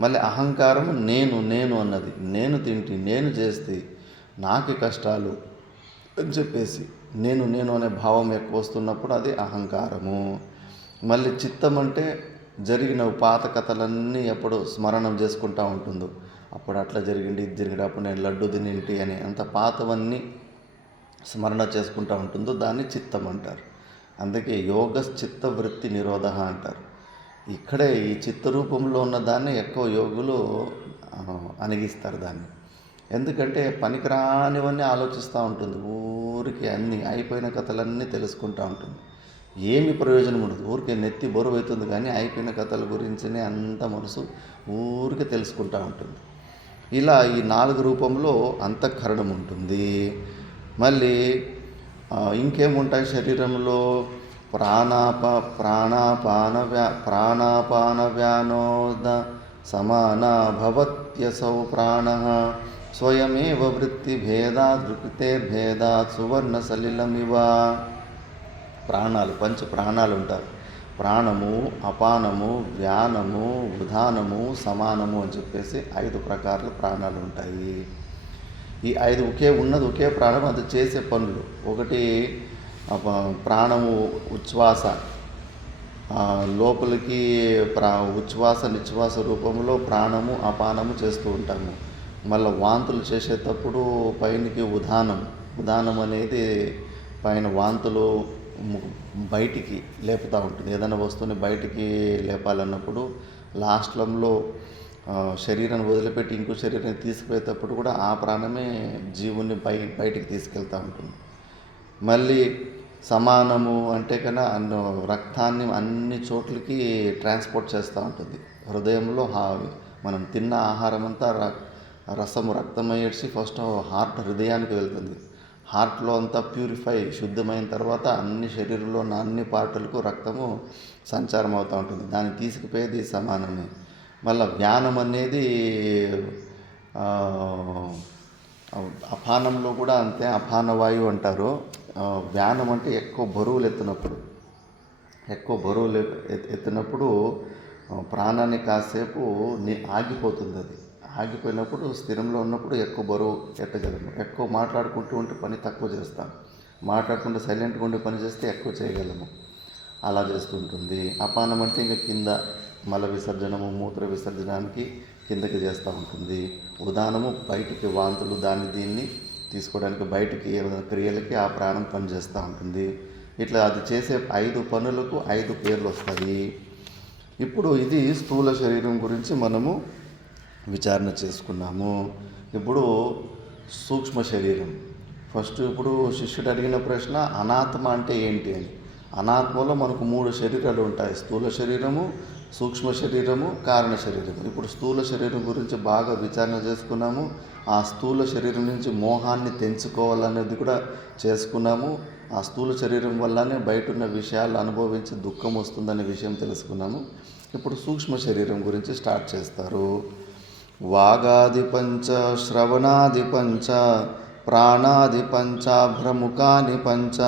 మళ్ళీ అహంకారము నేను అన్నది, నేను తింటి, నేను చేస్తే నాకు కష్టాలు అని చెప్పేసి నేను అనే భావం ఎక్కువ వస్తున్నప్పుడు అది అహంకారము. మళ్ళీ చిత్తం అంటే జరిగిన పాత కథలన్నీ ఎప్పుడు స్మరణం చేసుకుంటూ ఉంటుందో, అప్పుడు అట్లా జరిగింది, ఇది జరిగింది, అప్పుడు నేను లడ్డు తినింటి అని అంత పాతవన్నీ స్మరణ చేసుకుంటూ ఉంటుందో దాన్ని చిత్తం అంటారు. అందుకే యోగ చిత్త వృత్తి నిరోధ అంటారు. ఇక్కడే ఈ చిత్తరూపంలో ఉన్న దాన్ని ఎక్కువ యోగులు అణగిస్తారు దాన్ని. ఎందుకంటే పనికిరానివన్నీ ఆలోచిస్తూ ఉంటుంది, ఊరికి అన్నీ అయిపోయిన కథలన్నీ తెలుసుకుంటూ ఉంటుంది. ఏమి ప్రయోజనం ఉండదు, ఊరికే నెత్తి బరువు అవుతుంది. కానీ అయిపోయిన కథల గురించినే అంత మనసు ఊరికే తెలుసుకుంటూ ఉంటుంది. ఇలా ఈ 4 రూపంలో అంతఃకరణం ఉంటుంది. మళ్ళీ ఇంకేముంటాయి శరీరంలో? ప్రాణాపాన వ్యానోద సమాన భవత్యసౌ ప్రాణః స్వయమేవ వృత్తిభేదాత్ వృత్తిర్భేదాత్ సువర్ణ సలిలమివ. ప్రాణాలు, 5 ప్రాణాలు ఉంటారు. ప్రాణము, అపానము, వ్యానము, ఉదానము, సమానము అని చెప్పేసి 5 ప్రకారాల ప్రాణాలు ఉంటాయి. ఈ 5 ఒకే ప్రాణం, అది చేసే పనులు. ఒకటి ప్రాణము ఉచ్ఛ్వాస, లోపలికి ఉచ్ఛ్వాస నిశ్వాస రూపంలో ప్రాణము అపానము చేస్తూ ఉంటాము. మళ్ళీ వాంతులు చేసేటప్పుడు పైనకి ఉదానం అనేది పైన వాంతులు బయటికి లేపుతూ ఉంటుంది. ఏదైనా వస్తువుని బయటికి లేపాలన్నప్పుడు లాస్ట్లో శరీరాన్ని వదిలిపెట్టి ఇంకో శరీరాన్ని తీసుకుపోయేటప్పుడు కూడా ఆ ప్రాణమే జీవుని బయటికి తీసుకెళ్తూ ఉంటుంది. మళ్ళీ సమానము అంటే కన్నా రక్తాన్ని అన్ని చోట్లకి ట్రాన్స్పోర్ట్ చేస్తూ ఉంటుంది. హృదయంలో మనం తిన్న ఆహారం అంతా రక్తం అయ్యేసి ఫస్ట్ హృదయానికి వెళ్తుంది. హార్ట్లో అంతా శుద్ధమైన తర్వాత అన్ని శరీరంలో ఉన్న అన్ని పార్టులకు రక్తము సంచారం అవుతూ ఉంటుంది. దాన్ని తీసుకుపోయేది సమానమే. మళ్ళీ వ్యానం అనేది అపానంలో కూడా అంతే, అపాన వాయువు అంటారు. వ్యానం అంటే ఎక్కువ బరువులు ఎత్తినప్పుడు ప్రాణాన్ని కాసేపు ఆగిపోతుంది. అది ఆగిపోయినప్పుడు స్థిరంలో ఉన్నప్పుడు ఎక్కువ బరువు ఎత్తగలము. ఎక్కువ మాట్లాడుకుంటూ ఉంటే పని తక్కువ చేస్తాం. మాట్లాడకుండా సైలెంట్గా ఉండి పని చేస్తే ఎక్కువ చేయగలము. అలా చేస్తుంటుంది. అపానం అంటే ఇంకా కింద మల విసర్జనము, మూత్ర విసర్జనానికి కిందకి చేస్తూ ఉంటుంది. ఉదానము బయటికి వాంతులు దీన్ని తీసుకోవడానికి బయటికి ఏదైనా క్రియలకి ఆ ప్రాణం పనిచేస్తూ ఉంటుంది. ఇట్లా అది చేసే 5 పనులకు 5 పేర్లు వస్తాయి. ఇప్పుడు ఇది స్థూల శరీరం గురించి మనము విచారణ చేసుకున్నాము. ఇప్పుడు సూక్ష్మ శరీరం. ఇప్పుడు శిష్యుడు అడిగిన ప్రశ్న అనాత్మ అంటే ఏంటి అని. అనాత్మలో మనకు 3 శరీరాలు ఉంటాయి: స్థూల శరీరము, సూక్ష్మ శరీరము, కారణ శరీరము. ఇప్పుడు స్థూల శరీరం గురించి బాగా విచారణ చేసుకున్నాము. ఆ స్థూల శరీరం నుంచి మోహాన్ని తెంచుకోవాలనేది కూడా చేసుకున్నాము. ఆ స్థూల శరీరం వల్లనే బయట ఉన్న విషయాలు అనుభవించి దుఃఖం వస్తుందనే విషయం తెలుసుకున్నాము. ఇప్పుడు సూక్ష్మ శరీరం గురించి స్టార్ట్ చేస్తారు. వాగాది పంచ, శ్రవణాది పంచ, ప్రాణాది పంచాభ్రముఖాని పంచ,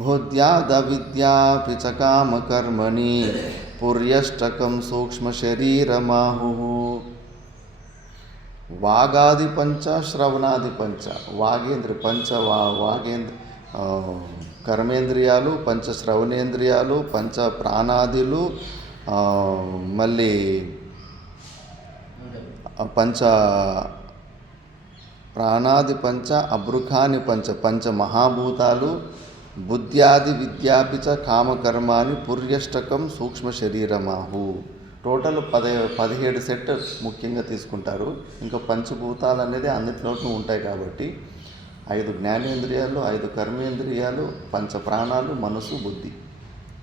బుద్ధ్యాద విద్యాపి చ కామకర్మణి పుర్యష్టకం సూక్ష్మ శరీరమాహు. వాగాది పంచ, శ్రవణాది పంచ, కర్మేంద్రియాలు, పంచ శ్రవణేంద్రియాలు, పంచ ప్రాణాదులు, మళ్ళీ పంచ ప్రాణాది పంచ అభృఖాని పంచ మహాభూతాలు, బుద్ధ్యాది విద్యాపిచ కామకర్మాని పుర్యష్టకం సూక్ష్మ శరీరమాహు. టోటల్ 17 సెట్ ముఖ్యంగా తీసుకుంటారు. ఇంకా పంచభూతాలు అనేది అన్నిటిలోనూ ఉంటాయి కాబట్టి 5 జ్ఞానేంద్రియాలు, 5 కర్మేంద్రియాలు, పంచ ప్రాణాలు, మనసు, బుద్ధి,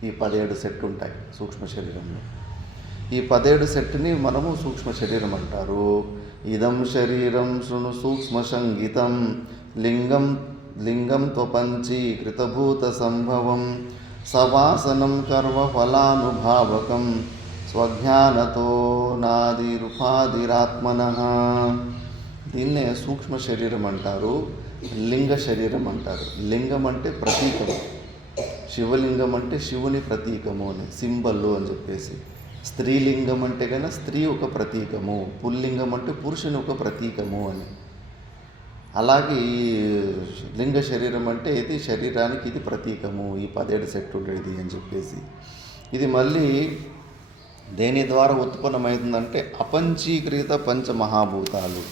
ఈ 17 సెట్ ఉంటాయి సూక్ష్మ శరీరంలో. ఈ 17 సెట్ని మనము సూక్ష్మ శరీరం అంటారు. ఇదం శరీరం శృణు సూక్ష్మ సంగీతం లింగం త్వపంచీకృతభూత సంభవం సవాసనం కర్మ ఫలానుభావకం స్వజ్ఞానతో నాదిరుపాదిరాత్మనః. దీన్నే సూక్ష్మ శరీరం అంటారు. లింగ శరీరం అంటారు. లింగం అంటే ప్రతీకము. శివలింగం అంటే శివుని ప్రతీకము అని, సింబల్ అని చెప్పేసి. స్త్రీలింగం అంటే కన్నా స్త్రీ ఒక ప్రతీకము, పుల్లింగం అంటే పురుషుని ఒక ప్రతీకము అని. అలాగే ఈ లింగ శరీరం అంటే ఇది శరీరానికి ఇది ప్రతీకము, ఈ 17 సెట్ ఉండేది అని చెప్పేసి. ఇది మళ్ళీ దేని ద్వారా ఉత్పన్నమవుతుందంటే అపంచీకృత పంచమహాభూతాలు.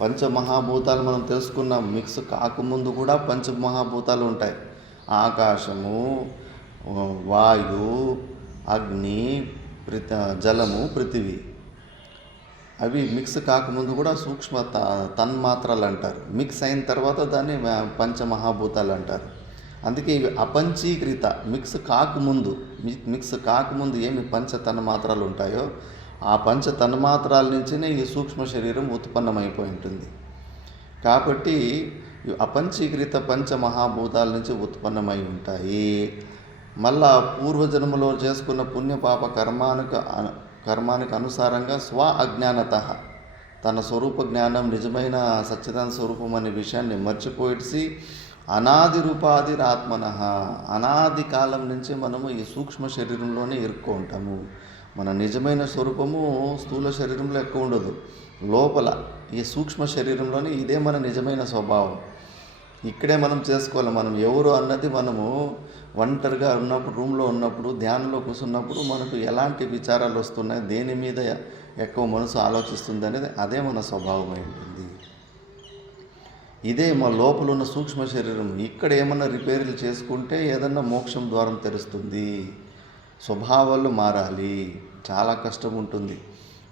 పంచమహాభూతాలు మనం తెలుసుకున్నాం. మిక్స్ కాకముందు కూడా పంచమహాభూతాలు ఉంటాయి. ఆకాశము, వాయు, అగ్ని, జలము, పృథివీ. అవి మిక్స్ కాకముందు కూడా సూక్ష్మ తన్మాత్రలు అంటారు. మిక్స్ అయిన తర్వాత దాన్ని పంచమహాభూతాలు అంటారు. అందుకే ఇవి అపంచీకృత, మిక్స్ కాకముందు ఏమి పంచ తన్మాత్రలు ఉంటాయో ఆ పంచ తన్మాత్రాల నుంచినే ఈ సూక్ష్మ శరీరం ఉత్పన్నమైపోయి ఉంటుంది. కాబట్టి అపంచీకృత పంచమహాభూతాల నుంచి ఉత్పన్నమై ఉంటాయి. మళ్ళా పూర్వజన్మలో చేసుకున్న పుణ్యపాప కర్మానికి అనుసారంగా స్వ అజ్ఞానత, తన స్వరూప జ్ఞానం నిజమైన సచ్చిదానంద స్వరూపం అనే విషయాన్ని మర్చిపోయేసి అనాది రూపాదిరాత్మన, అనాది కాలం నుంచి మనము ఈ సూక్ష్మ శరీరంలోనే ఇరుక్కుంటాము. మన నిజమైన స్వరూపము స్థూల శరీరంలో ఎక్కువ ఉండదు, లోపల ఈ సూక్ష్మ శరీరంలోనే ఇదే మన నిజమైన స్వభావం. ఇక్కడే మనం చేసుకోవాలి. మనం ఎవరు అన్నది మనము ఒంటరిగా ఉన్నప్పుడు, రూమ్లో ఉన్నప్పుడు, ధ్యానంలో కూర్చున్నప్పుడు మనకు ఎలాంటి విచారాలు వస్తున్నాయి, దేని మీద ఎక్కువ మనసు ఆలోచిస్తుంది అనేది అదే మన స్వభావమై ఉంటుంది. ఇదే మా లోపల ఉన్న సూక్ష్మ శరీరం. ఇక్కడ ఏమన్నా రిపేర్లు చేసుకుంటే ఏదన్నా మోక్షం ద్వారం తెరుస్తుంది. స్వభావాలు మారాలి, చాలా కష్టం ఉంటుంది.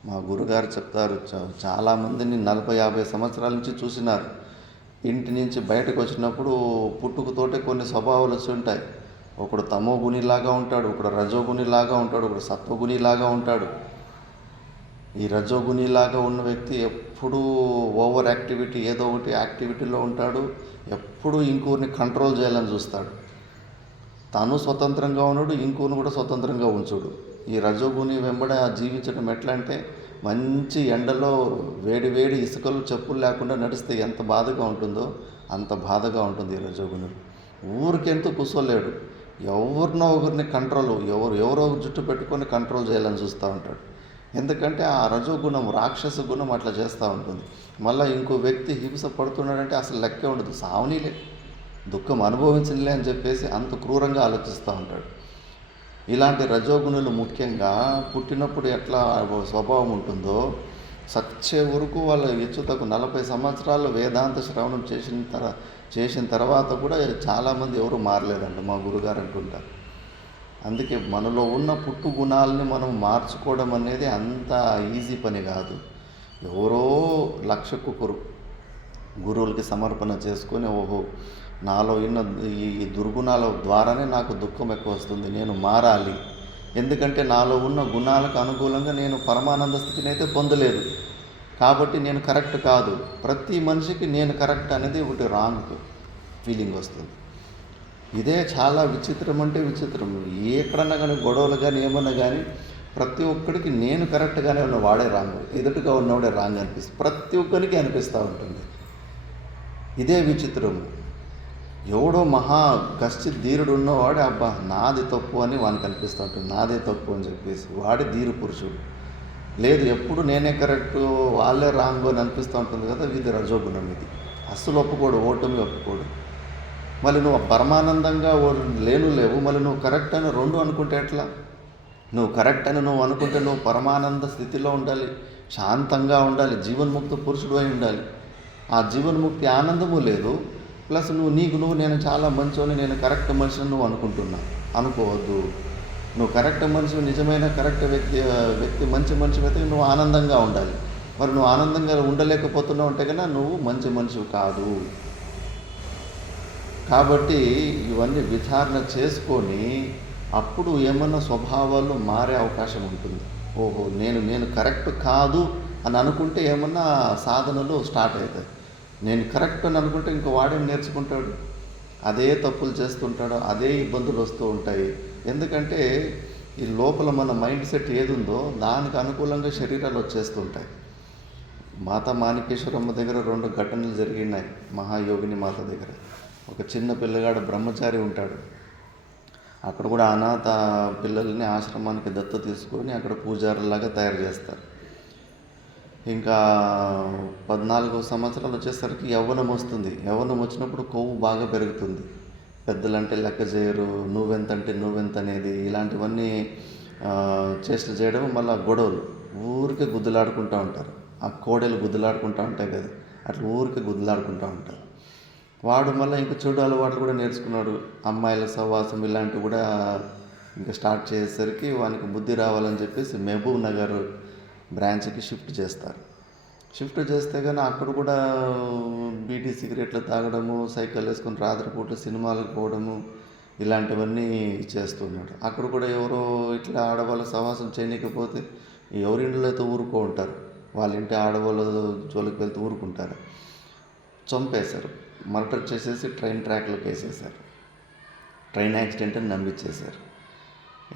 మా గురుగారు చెప్తారు, చాలామందిని 40-50 సంవత్సరాల నుంచి చూసినారు. ఇంటి నుంచి బయటకు వచ్చినప్పుడు పుట్టుకతోటే కొన్ని స్వభావాలు వచ్చి ఉంటాయి. ఒకడు తమో గుణిలాగా ఉంటాడు, ఒకడు రజోగుణిలాగా ఉంటాడు, ఒకడు సత్వగుణిలాగా ఉంటాడు. ఈ రజోగుణిలాగా ఉన్న వ్యక్తి ఎప్పుడూ ఓవర్ యాక్టివిటీ, ఏదో ఒకటి యాక్టివిటీలో ఉంటాడు. ఎప్పుడూ ఇంకోరిని కంట్రోల్ చేయాలని చూస్తాడు. తను స్వతంత్రంగా ఉన్నాడు, ఇంకోని కూడా స్వతంత్రంగా ఉంచుడు. ఈ రజోగుణి వెంబడ జీవించడం ఎట్లా అంటే, మంచి ఎండలో వేడి వేడి ఇసుకలు చెప్పులు లేకుండా నడిస్తే ఎంత బాధగా ఉంటుందో అంత బాధగా ఉంటుంది ఈ రజోగుణులు. ఊరికెంతో కూర్చోలేడు, ఎవరినో ఒకరిని కంట్రోల్, ఎవరో జుట్టు పెట్టుకొని కంట్రోల్ చేయాలని చూస్తూ ఉంటాడు. ఎందుకంటే ఆ రజోగుణం, రాక్షస గుణం అట్లా చేస్తూ ఉంటుంది. మళ్ళీ ఇంకో వ్యక్తి హింస పడుతున్నాడంటే అసలు లెక్కే ఉండదు, సావనీలే, దుఃఖం అనుభవించలే అని చెప్పేసి అంత క్రూరంగా ఆలోచిస్తూ ఉంటాడు. ఇలాంటి రజోగుణులు ముఖ్యంగా పుట్టినప్పుడు ఎట్లా స్వభావం ఉంటుందో, సచ్చే వరకు వాళ్ళ ఎచ్చుతకు 40 సంవత్సరాలు వేదాంత శ్రవణం చేసిన తర్వాత కూడా చాలామంది ఎవరు మారలేదండి, మా గురుగారు అంటుంటారు. అందుకే మనలో ఉన్న పుట్టు గుణాలని మనం మార్చుకోవడం అనేది అంత ఈజీ పని కాదు. ఎవరో లక్షకొకరు గురువులకి సమర్పణ చేసుకొని, ఓహో నాలో ఉన్న ఈ దుర్గుణాల ద్వారానే నాకు దుఃఖం ఎక్కువ వస్తుంది, నేను మారాలి. ఎందుకంటే నాలో ఉన్న గుణాలకు అనుకూలంగా నేను పరమానంద స్థితిని అయితే పొందలేదు, కాబట్టి నేను కరెక్ట్ కాదు. ప్రతి మనిషికి నేను కరెక్ట్ అనేది ఒకటి రాంగ్ ఫీలింగ్ వస్తుంది. ఇదే చాలా విచిత్రం, అంటే విచిత్రం. ఎక్కడన్నా కానీ గొడవలు కానీ ఏమన్నా కానీ ప్రతి ఒక్కడికి నేను కరెక్ట్గానే ఉన్న వాడే రాంగ్, ఎదుటిగా ఉన్నవాడే రాంగ్ అనిపిస్తుంది, ప్రతి ఒక్కరికి అనిపిస్తూ ఉంటుంది. ఇదే విచిత్రము. ఎవడో మహా కష్టి ధీరుడు ఉన్నవాడే అబ్బా నాది తప్పు అని వానికి అనిపిస్తూ ఉంటుంది, నాదే తప్పు అని చెప్పేసి వాడే ధీరు పురుషుడు. లేదు, ఎప్పుడు నేనే కరెక్టు వాళ్ళే రాంగ్ అని అనిపిస్తూ ఉంటుంది కదా, ఇది రజోగుణం. ఇది అస్సలు ఒప్పుకోడు, ఓటమి ఒప్పుకోడు. మళ్ళీ నువ్వు పరమానందంగా లేవు, మళ్ళీ నువ్వు కరెక్ట్ అని రెండు అనుకుంటే ఎట్లా? నువ్వు కరెక్ట్ అని నువ్వు అనుకుంటే నువ్వు పరమానంద స్థితిలో ఉండాలి, శాంతంగా ఉండాలి, జీవన్ముక్త పురుషుడు అయి ఉండాలి. ఆ జీవన్ముక్తి ఆనందము లేదు, ప్లస్ నువ్వు నేను చాలా మంచోని, నేను కరెక్ట్ మనిషిని నువ్వు అనుకోవద్దు. నువ్వు కరెక్ట్ మనిషి, నిజమైన కరెక్ట్ వ్యక్తి మంచి మనిషి అయితే నువ్వు ఆనందంగా ఉండాలి. మరి నువ్వు ఆనందంగా ఉండలేకపోతున్నావు అంటే కన్నా నువ్వు మంచి మనిషివి కాదు. కాబట్టి ఇవన్నీ విచారణ చేసుకొని అప్పుడు ఏమన్నా స్వభావాలు మారే అవకాశం ఉంటుంది. ఓహో నేను కరెక్ట్ కాదు అని అనుకుంటే ఏమన్నా సాధనలు స్టార్ట్ అవుతాయి. నేను కరెక్ట్ అని అనుకుంటే ఇంకో వాడేం నేర్చుకుంటాడు, అదే తప్పులు చేస్తుంటాడు, అదే ఇబ్బందులు వస్తూ ఉంటాయి. ఎందుకంటే ఈ లోపల మన మైండ్ సెట్ ఏది ఉందో దానికి అనుకూలంగా శరీరాలు వచ్చేస్తుంటాయి. మాతా మాణికేశ్వరమ్మ దగ్గర 2 ఘటనలు జరిగినాయి. మహాయోగిని మాత దగ్గర ఒక చిన్న పిల్లగాడు బ్రహ్మచారి ఉంటాడు. అక్కడ కూడా అనాథ పిల్లల్ని ఆశ్రమానికి దత్తత తీసుకొని అక్కడ పూజారులాగా తయారు చేస్తారు. ఇంకా 14 సంవత్సరాలు వచ్చేసరికి యవ్వనం వస్తుంది. యవ్వనం వచ్చినప్పుడు కొవ్వు బాగా పెరుగుతుంది. పెద్దలంటే లెక్క చేయరు, నువ్వెంత అంటే నువ్వెంత అనేది, ఇలాంటివన్నీ చేష్టలు చేయడం, మళ్ళీ గొడవలు, ఊరికే గుద్దులాడుకుంటూ ఉంటారు. ఆ కోడలు గుద్దులాడుకుంటూ ఉంటాయి కదా, అట్లా ఊరికే గుద్దులాడుకుంటూ ఉంటారు. వాడు మళ్ళీ ఇంకా చెడు అలవాట్లు కూడా నేర్చుకున్నాడు. అమ్మాయిల సహవాసం ఇలాంటివి కూడా ఇంకా స్టార్ట్ చేసేసరికి వానికి బుద్ధి రావాలని చెప్పేసి మహబూబ్ నగర్ బ్రాంచ్కి షిఫ్ట్ చేస్తారు. షిఫ్ట్ చేస్తే కానీ అక్కడ కూడా బీడీ సిగరెట్లు తాగడము, సైకిల్ వేసుకొని రాత్రిపూట సినిమాలకు పోవడము, ఇలాంటివన్నీ చేస్తున్నాడు. అక్కడ కూడా ఎవరో ఇట్లా ఆడవాళ్ళ సహవాసం చేయలేకపోతే ఎవరింట్లో అయితే ఊరుకో ఉంటారు, వాళ్ళ ఇంటి ఆడవాళ్ళ జోలికి వెళ్తే ఊరుకుంటారు. చంపేశారు, మర్డర్ చేసేసి ట్రైన్ ట్రాక్లోకి వేసేసారు. ట్రైన్ యాక్సిడెంట్ అని నమ్మించేశారు.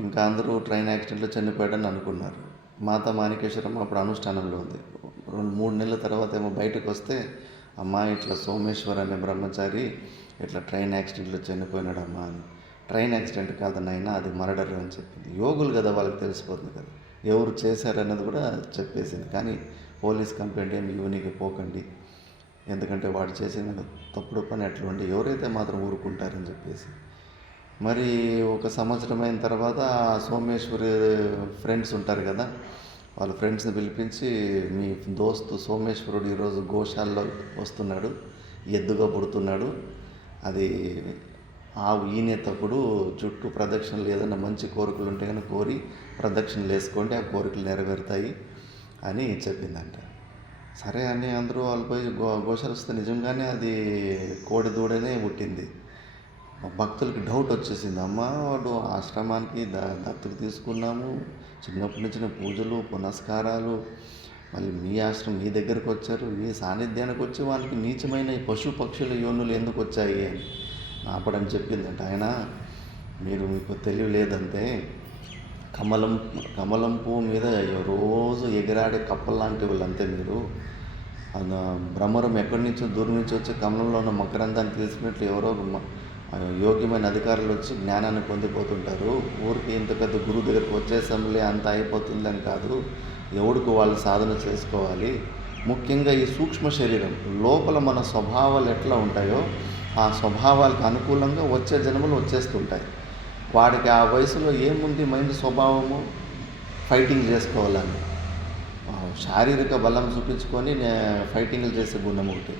ఇంకా అందరూ ట్రైన్ యాక్సిడెంట్లో చనిపోయాడని అనుకున్నారు. మాతా మాణికేశ్వరమ్మ అప్పుడు అనుష్ఠానంలో ఉంది. 2-3 నెలల తర్వాత ఏమో బయటకు వస్తే అమ్మా ఇట్లా సోమేశ్వర్ అనే బ్రహ్మచారి ఇట్లా ట్రైన్ యాక్సిడెంట్లో చనిపోయినాడమ్మా అని. ట్రైన్ యాక్సిడెంట్ కాదనైనా అది మర్డర్ అని చెప్పింది. యోగులు కదా, వాళ్ళకి తెలిసిపోతుంది కదా ఎవరు చేశారన్నది కూడా చెప్పేసింది. కానీ పోలీస్ కంప్లైంట్ ఏమి ఇవ్వనీకి పోకండి, ఎందుకంటే వాడు చేసిన తప్పుడు పని అట్లా ఉండి ఎవరైతే మాత్రం ఊరుకుంటారని చెప్పేసి. మరి ఒక సంవత్సరం అయిన తర్వాత సోమేశ్వరి ఫ్రెండ్స్ ఉంటారు కదా, వాళ్ళ ఫ్రెండ్స్ని పిలిపించి, మీ దోస్తు సోమేశ్వరుడు ఈరోజు గోశాలలో వస్తున్నాడు, ఎద్దుగా పుడుతున్నాడు, అది ఆవు ఈనేటప్పుడు చుట్టూ ప్రదక్షిణలు ఏదైనా మంచి కోరికలు ఉంటే కనుక కోరి ప్రదక్షిణలు వేసుకోండి, ఆ కోరికలు నెరవేరుతాయి అని చెప్పిందంట. సరే అని అందరూ వాళ్ళు పోయి గోశాల వస్తే నిజంగానే అది కోడి దూడనే పుట్టింది. భక్తులకి డౌట్ వచ్చేసింది, అమ్మ వాడు ఆశ్రమానికి దత్తత తీసుకున్నాము, చిన్నప్పటి నుంచి పూజలు పునస్కారాలు, మళ్ళీ మీ ఆశ్రమం మీ దగ్గరకు వచ్చారు, మీ సాన్నిధ్యానికి వచ్చి వాళ్ళకి నీచమైన ఈ పశు పక్షుల యోనులు ఎందుకు వచ్చాయి అని నాపడని చెప్పిందంట. ఆయన మీకు తెలివి లేదంటే కమలం పువ్వు మీద రోజు ఎగిరాడే కప్పల్లాంటి వాళ్ళు అంతే. మీరు భ్రమరం ఎక్కడి నుంచో దూరం నుంచి వచ్చి కమలంలో ఉన్న మకరందాన్ని తీసుకున్నట్లు ఎవరో యోగ్యమైన అధికారులు వచ్చి జ్ఞానాన్ని పొందిపోతుంటారు. ఊరికి ఇంత పెద్ద గురువు దగ్గరికి వచ్చేసంలే అంత అయిపోతుందని కాదు, ఎవడికి వాళ్ళు సాధన చేసుకోవాలి. ముఖ్యంగా ఈ సూక్ష్మ శరీరం లోపల మన స్వభావాలు ఎట్లా ఉంటాయో ఆ స్వభావాలకు అనుకూలంగా వచ్చే జన్మలు వచ్చేస్తుంటాయి. వాడికి ఆ వయసులో ఏముంది, మైండ్ స్వభావము ఫైటింగ్ చేసుకోవాలని, శారీరక బలం చూపించుకొని ఫైటింగ్లు చేసే గుణం ఒకటి,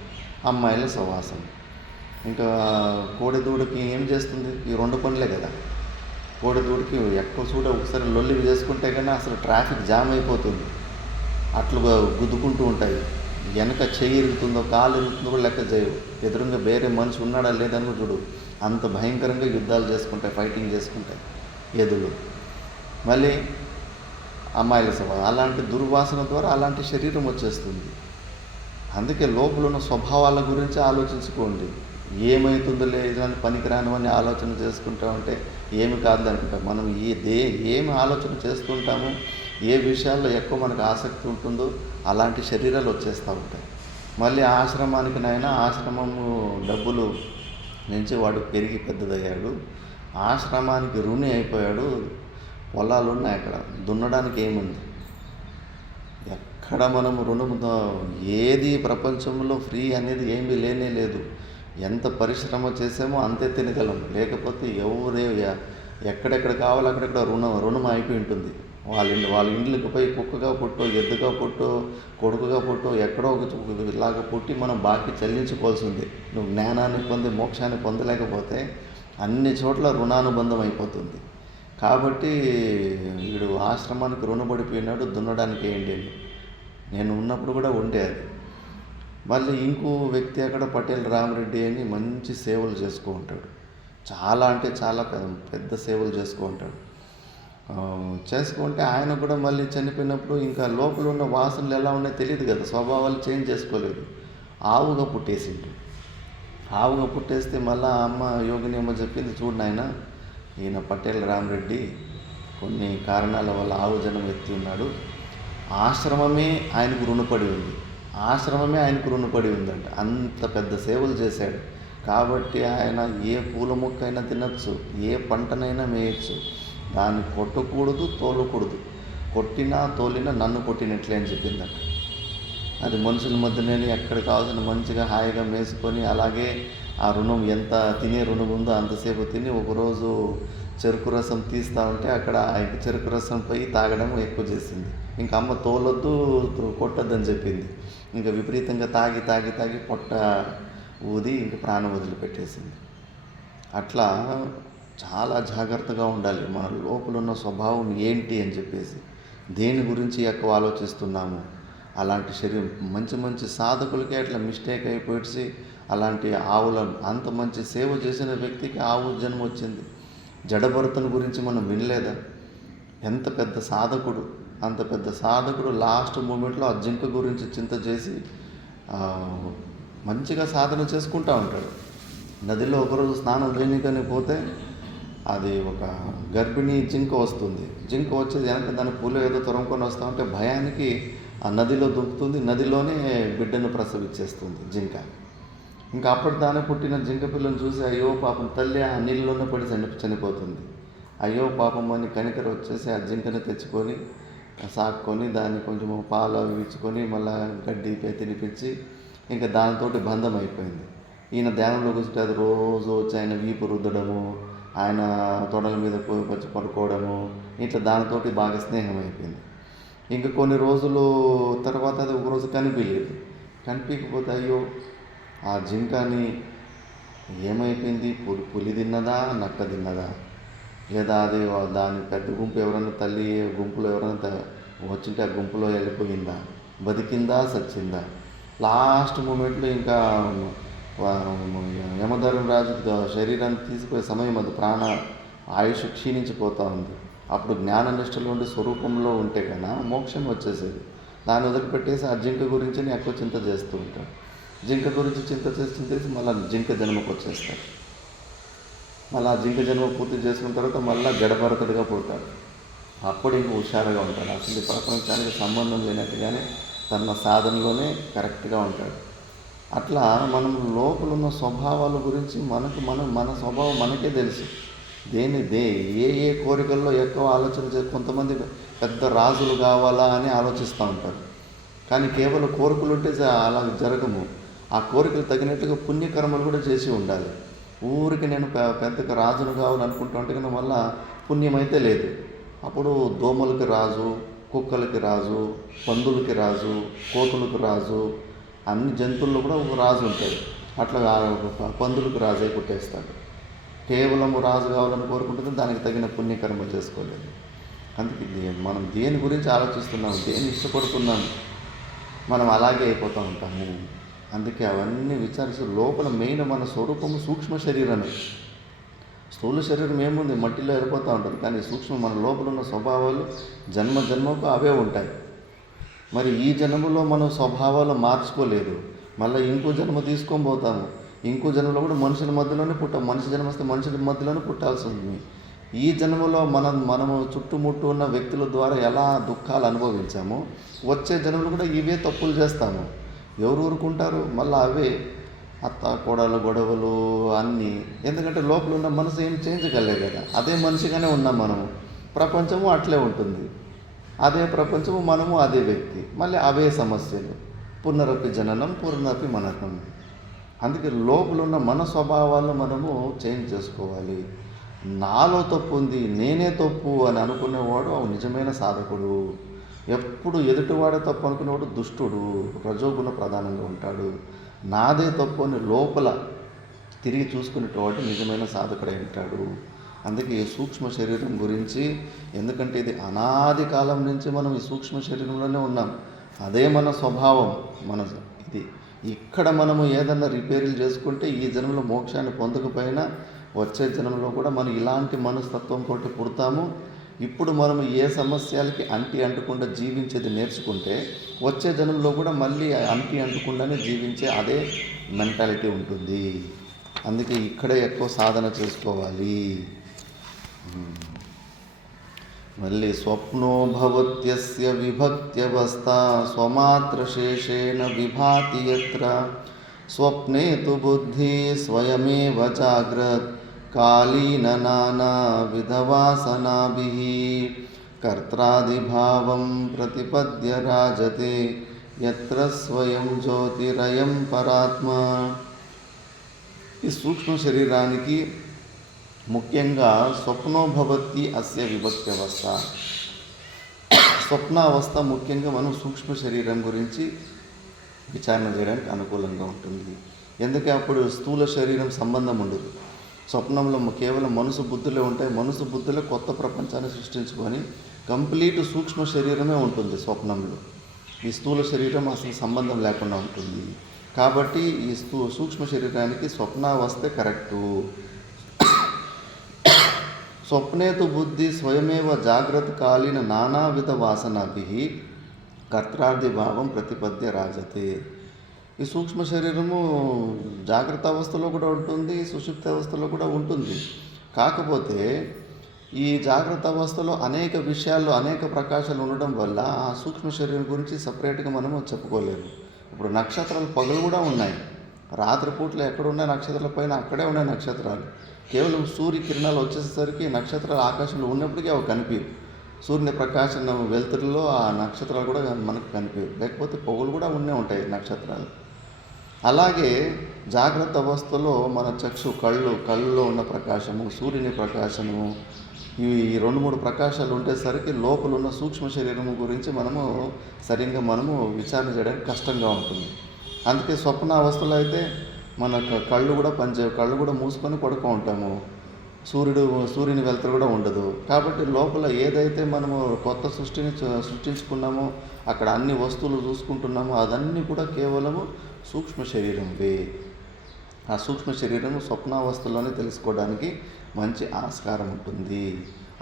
అమ్మాయిల సవాసం. ఇంకా కోడిదూడకి ఏం చేస్తుంది, ఈ రెండు పనులే కదా. కోడిదూడకి ఎక్కువ చూడ ఒకసారి లొల్లి చేసుకుంటే కానీ అసలు ట్రాఫిక్ జామ్ అయిపోతుంది, అట్లు గుద్దుకుంటూ ఉంటాయి. వెనక చెయ్యి ఇరుగుతుందో కాలు ఇరుగుతుందో కూడా లెక్క చేయవు, ఎదురుగా వేరే మనిషి ఉన్నాడా లేదని కూడా చూడు, అంత భయంకరంగా యుద్ధాలు చేసుకుంటాయి, ఫైటింగ్ చేసుకుంటాయి ఎదులు. మళ్ళీ అమ్మాయిల స్వభావం, అలాంటి దుర్వాసన ద్వారా అలాంటి శరీరం వచ్చేస్తుంది. అందుకే లోపల ఉన్న స్వభావాల గురించి ఆలోచించుకోండి. ఏమవుతుందో లేదని పనికిరానివన్నీ ఆలోచన చేసుకుంటా ఉంటే ఏమి కాదనుకుంటాం. మనం ఏమి ఆలోచన చేస్తుంటామో, ఏ విషయాల్లో ఎక్కువ మనకు ఆసక్తి ఉంటుందో అలాంటి శరీరాలు వచ్చేస్తూ ఉంటాయి. మళ్ళీ ఆశ్రమము డబ్బులు నుంచి వాడు పెరిగి పెద్దదయ్యాడు, ఆశ్రమానికి రుణి అయిపోయాడు. పొలాలు ఉన్నాయి, అక్కడ దున్నడానికి ఏముంది, ఎక్కడ మనం రుణంతో ఏది ప్రపంచంలో ఫ్రీ అనేది ఏమీ లేనే లేదు. ఎంత పరిశ్రమ చేసామో అంతే తినగలం, లేకపోతే ఎక్కడెక్కడ కావాలో అక్కడెక్కడ రుణం అయిపోయి ఉంటుంది. వాళ్ళ ఇండ్లకు పోయి కుక్కగా పుట్టో, ఎద్దుగా పుట్టో, కొడుకుగా పుట్టో, ఎక్కడో ఇలాగ పుట్టి మనం బాకీ చెల్లించుకోవాల్సింది. నువ్వు జ్ఞానాన్ని పొంది మోక్షాన్ని పొందలేకపోతే అన్ని చోట్ల రుణానుబంధం అయిపోతుంది. కాబట్టి వీడు ఆశ్రమానికి రుణపడిపోయినాడు, దున్నడానికి ఏంటి అని. నేను ఉన్నప్పుడు కూడా ఉండే అది. మళ్ళీ ఇంకో వ్యక్తి అక్కడ పటేల్ రామరెడ్డి అని మంచి సేవలు చేసుకో ఉంటాడు, చాలా అంటే చాలా పెద్ద సేవలు చేసుకో ఉంటాడు. చేసుకుంటే ఆయన కూడా మళ్ళీ చనిపోయినప్పుడు ఇంకా లోపల ఉన్న వాసనలు ఎలా ఉన్నాయో తెలియదు కదా, స్వభావాలు చేంజ్ చేసుకోలేదు. ఆవుగా పుట్టేసిండు. ఆవుగా పుట్టేస్తే మళ్ళీ అమ్మ యోగిని అమ్మ చెప్పింది, చూడు నాయన, ఈయన పటేల్ రామరెడ్డి కొన్ని కారణాల వల్ల ఆవు జనం ఎత్తి ఉన్నాడు, ఆశ్రమమే ఆయనకు రుణపడి ఉందంట. అంత పెద్ద సేవలు చేశాడు కాబట్టి ఆయన ఏ పూల మొక్కైనా తినచ్చు, ఏ పంటనైనా మేయచ్చు, దాన్ని కొట్టకూడదు, తోలకూడదు. కొట్టినా తోలినా నన్ను కొట్టినట్లే అని చెప్పిందంట. అది మనుషుల మధ్యనే ఎక్కడ కావాల్సిన మంచిగా హాయిగా మేసుకొని, అలాగే ఆ రుణం ఎంత తినే రుణం ఉందో అంతసేపు తిని, ఒకరోజు చెరుకు రసం తీస్తూ ఉంటే అక్కడ చెరుకు రసం పోయి తాగడం ఎక్కువ చేసింది. ఇంకా అమ్మ తోలొద్దు కొట్టొద్దు అని చెప్పింది. ఇంకా విపరీతంగా తాగి పొట్ట ఊది ఇంక ప్రాణం వదిలిపెట్టేసింది. అట్లా చాలా జాగ్రత్తగా ఉండాలి. మన లోపల ఉన్న స్వభావం ఏంటి అని చెప్పేసి, దేని గురించి ఎక్కువ ఆలోచిస్తున్నాము. అలాంటి శరీరం మంచి సాధకులకే అట్లా మిస్టేక్ అయిపోయి అలాంటి ఆవులను, అంత మంచి సేవ చేసిన వ్యక్తికి ఆవు జన్మ వచ్చింది. జడభరతుని గురించి మనం వినలేదా, ఎంత పెద్ద సాధకుడు, అంత పెద్ద సాధకుడు లాస్ట్ మూమెంట్లో ఆ జింక గురించి చింత చేసి మంచిగా సాధన చేసుకుంటూ ఉంటాడు. నదిలో ఒకరోజు స్నానం చేయనీకని పోతే అది ఒక గర్భిణీ జింక వస్తుంది. జింక వచ్చేది వెనక దాని పూలు ఏదో తొరంకొని వస్తూ ఉంటే భయానికి ఆ నదిలో దుంకుతుంది, నదిలోనే బిడ్డను ప్రసవించేస్తుంది జింక. ఇంకా అప్పటిదానే పుట్టిన జింక పిల్లను చూసి అయ్యో పాపం తల్లి ఆ నీళ్ళలోనే పడి చనిపోతుంది. అయ్యో పాపం అని కనికర వచ్చేసి ఆ జింకను తెచ్చుకొని సాక్కొని దాన్ని కొంచెం పాలు అవి ఇచ్చుకొని మళ్ళీ గడ్డి తినిపించి ఇంకా దానితోటి బంధం అయిపోయింది. ఈయన ధ్యానంలో కూర్చుంటే అది రోజు వచ్చి ఆయన వీపు రుద్దడము, ఆయన తొడల మీద వచ్చి పడుకోవడము, ఇట్లా దానితోటి బాగా స్నేహం అయిపోయింది. ఇంకా కొన్ని రోజులు తర్వాత అది ఒకరోజు కనిపించలేదు. కనిపించకపోతే అయ్యో ఆ జింకని ఏమైపోయింది, పులి తిన్నదా, నక్క తిన్నదా, లేదా అది దాని పెద్ద గుంపు ఎవరైనా తల్లి గుంపులో ఎవరైనా వచ్చింటే ఆ గుంపులో వెళ్ళిపోయిందా, బతికిందా, సచ్చిందా. లాస్ట్ మూమెంట్లో ఇంకా యమధర్మరాజు శరీరాన్ని తీసుకునే సమయం, అది ప్రాణ ఆయుష్ క్షీణించిపోతూ ఉంది. అప్పుడు జ్ఞాన నిష్టలో ఉండి స్వరూపంలో ఉంటే కన్నా మోక్షం వచ్చేసేది. దాన్ని వదిలిపెట్టేసి ఆ జింక గురించి ఎక్కువ చింత చేస్తూ ఉంటాడు. జింక గురించి చింత చేసి మళ్ళీ జింక జన్మకు వచ్చేస్తాడు. మళ్ళీ ఆ జింక జన్మ పూర్తి చేసుకున్న తర్వాత మళ్ళీ గడభరతుడిగా పుడతాడు. అప్పుడు ఇంక హుషారుగా ఉంటాడు. అసలు ప్రపంచానికి సంబంధం లేనట్టుగానే తన సాధనలోనే కరెక్ట్గా ఉంటాడు. అట్లా మనం లోపల ఉన్న స్వభావాల గురించి మన స్వభావం మనకే తెలుసు. ఏ కోరికల్లో ఎక్కువ ఆలోచన కొంతమంది పెద్ద రాజులు కావాలా అని ఆలోచిస్తూ ఉంటారు. కానీ కేవలం కోరికలు ఉంటే అలా జరగము. ఆ కోరికలు తగినట్టుగా పుణ్యకర్మలు కూడా చేసి ఉండాలి. ఊరికి నేను పెద్దగా రాజును కావాలనుకుంటూ ఉంటే కన్నా వల్ల పుణ్యం అయితే లేదు. అప్పుడు దోమలకి రాజు, కుక్కలకి రాజు, పందులకి రాజు, కోతులకు రాజు, అన్ని జంతువుల్లో కూడా ఒక రాజు ఉంటాడు. అట్లా పందులకు రాజు అయి పుట్టేస్తాడు. కేవలం రాజు కావాలని కోరుకుంటుంది, దానికి తగిన పుణ్యకర్మలు చేసుకోలేదు. అందుకే మనం దేని గురించి ఆలోచిస్తున్నాము, దేన్ని ఇష్టపడుతున్నాము, మనం అలాగే అయిపోతూ ఉంటాము. అందుకే అవన్నీ విచారిస్తూ లోపల మెయిన్ మన స్వరూపము సూక్ష్మ శరీరమే. స్థూల శరీరం ఏముంది, మట్టిలో వెళ్ళిపోతూ ఉంటుంది. కానీ సూక్ష్మ మన లోపల ఉన్న స్వభావాలు జన్మకు అవే ఉంటాయి. మరి ఈ జన్మలో మనం స్వభావాలు మార్చుకోలేదు, మళ్ళీ ఇంకో జన్మ తీసుకొని పోతాము. ఇంకో జన్మలో కూడా మనుషుల మధ్యలోనే మనిషి జన్మ వస్తే మనుషుల మధ్యలోనే పుట్టాల్సి ఉంది. ఈ జన్మలో మనము చుట్టుముట్టు ఉన్న వ్యక్తుల ద్వారా ఎలా దుఃఖాలు అనుభవించామో వచ్చే జన్మలో కూడా ఇవే తప్పులు చేస్తాము. ఎవరు ఊరుకుంటారు? మళ్ళీ అవే అత్త కోడలు గొడవలు అన్నీ. ఎందుకంటే లోపల ఉన్న మనసు ఏం చేంజ్ కాలేదు కదా, అదే మనిషిగానే ఉన్నాం మనము. ప్రపంచము అట్లే ఉంటుంది, అదే ప్రపంచము, మనము అదే వ్యక్తి, మళ్ళీ అవే సమస్యలు. పునరపి జననం పునరపి మననం. అందుకే లోపల ఉన్న మన స్వభావాలను మనము చేంజ్ చేసుకోవాలి. నాలో తప్పు ఉంది, నేనే తప్పు అని అనుకునేవాడు నిజమైన సాధకుడు. ఎప్పుడు ఎదుటివాడే తప్పు అనుకునేవాడు దుష్టుడు, రజోగుణ ప్రధానంగా ఉంటాడు. నాదే తప్పు అని లోపల తిరిగి చూసుకునేటవాడు నిజమైన సాధకుడై ఉంటాడు. అందుకే ఈ సూక్ష్మ శరీరం గురించి, ఎందుకంటే ఇది అనాది కాలం నుంచి మనం ఈ సూక్ష్మ శరీరంలోనే ఉన్నాం. అదే మన స్వభావం. ఇది ఇక్కడ మనము ఏదన్నా రిపేర్లు చేసుకుంటే ఈ జన్మలో మోక్షాన్ని పొందకపోయినా వచ్చే జన్మలో కూడా మనం ఇలాంటి మనస్తత్వంతో పుడతాము. ఇప్పుడు మనం ఏ సమస్యలకి అంటకుండా జీవించేది నేర్చుకుంటే వచ్చే జన్మలో కూడా మళ్ళీ అంటకుండానే జీవించే అదే మెంటాలిటీ ఉంటుంది. అందుకే ఇక్కడే ఎక్కువ సాధన చేసుకోవాలి. మళ్ళీ స్వప్నో భవత్యస్య విభక్త్యవస్థా స్వమాత్రశేషేణ విభాతి యత్ర స్వప్నే తు బుద్ధి స్వయమేవ జాగ్రత్ కాలీన నానా విధవాసనాభిః కర్త్రాదిభావం ప్రతిపద్య రాజతే యత్ర స్వయం జ్యోతిరయం పరాత్మ. ఈ సూక్ష్మ శరీరానికి ముఖ్యంగా స్వప్నోభవతి అస్య విభక్త్యవస్థ. స్వప్నావస్థ ముఖ్యంగా మనం సూక్ష్మ శరీరం గురించి విచారణ చేయడానికి అనుకూలంగా ఉంటుంది. ఎందుకంటే అప్పుడు స్థూల శరీరం సంబంధం ఉండదు. స్వప్నంలో కేవలం మనసు బుద్ధులే ఉంటాయి. మనసు బుద్ధులే కొత్త ప్రపంచాన్ని సృష్టించుకొని కంప్లీట్ సూక్ష్మ శరీరమే ఉంటుంది స్వప్నంలో. ఈ స్థూల శరీరం అసలు సంబంధం లేకుండా ఉంటుంది. కాబట్టి ఈ సూక్ష్మ శరీరానికి స్వప్నావస్థే కరెక్టు. స్వప్నేతు బుద్ధి స్వయమేవ జాగ్రత్త కాలీన నానావిధ వాసనాభిః కర్త్రాది భావం ప్రతిపద్య రాజతే. ఈ సూక్ష్మ శరీరము జాగ్రత్త అవస్థలో కూడా ఉంటుంది, సుషుప్త అవస్థలో కూడా ఉంటుంది. కాకపోతే ఈ జాగ్రత్త అవస్థలో అనేక విషయాల్లో అనేక ప్రకాశాలు ఉండడం వల్ల ఆ సూక్ష్మ శరీరం గురించి సపరేట్గా మనము చెప్పుకోలేము. ఇప్పుడు నక్షత్రాలు పగలు కూడా ఉన్నాయి, రాత్రిపూట్లు ఎక్కడున్నాయి నక్షత్రాల పైన అక్కడే ఉన్నాయి నక్షత్రాలు. కేవలం సూర్య కిరణాలు వచ్చేసరికి నక్షత్రాలు ఆకాశంలో ఉన్నప్పటికీ అవి కనిపించవు. సూర్యుని ప్రకాశం వెలుతురులో ఆ నక్షత్రాలు కూడా మనకు కనిపించవు, లేకపోతే పొగలు కూడా ఉండే ఉంటాయి నక్షత్రాలు. అలాగే జాగ్రత్త అవస్థలో మన చక్షు కళ్ళులో ఉన్న ప్రకాశము, సూర్యుని ప్రకాశము, ఇవి 2-3 ప్రకాశాలు ఉండేసరికి లోపల ఉన్న సూక్ష్మ శరీరము గురించి సరిగ్గా విచారణ చేయడానికి కష్టంగా ఉంటుంది. అందుకే స్వప్న అవస్థలో అయితే మన కళ్ళు కూడా పనిచేయవు, కళ్ళు కూడా మూసుకొని పడుకో ఉంటాము, సూర్యుని వెలుతురు కూడా ఉండదు. కాబట్టి లోపల ఏదైతే మనము కొత్త సృష్టించుకున్నామో, అక్కడ అన్ని వస్తువులు చూసుకుంటున్నామో అదన్నీ కూడా కేవలము సూక్ష్మ శరీరంవే. ఆ సూక్ష్మ శరీరము స్వప్నావస్థలోనే తెలుసుకోవడానికి మంచి ఆస్కారం ఉంటుంది.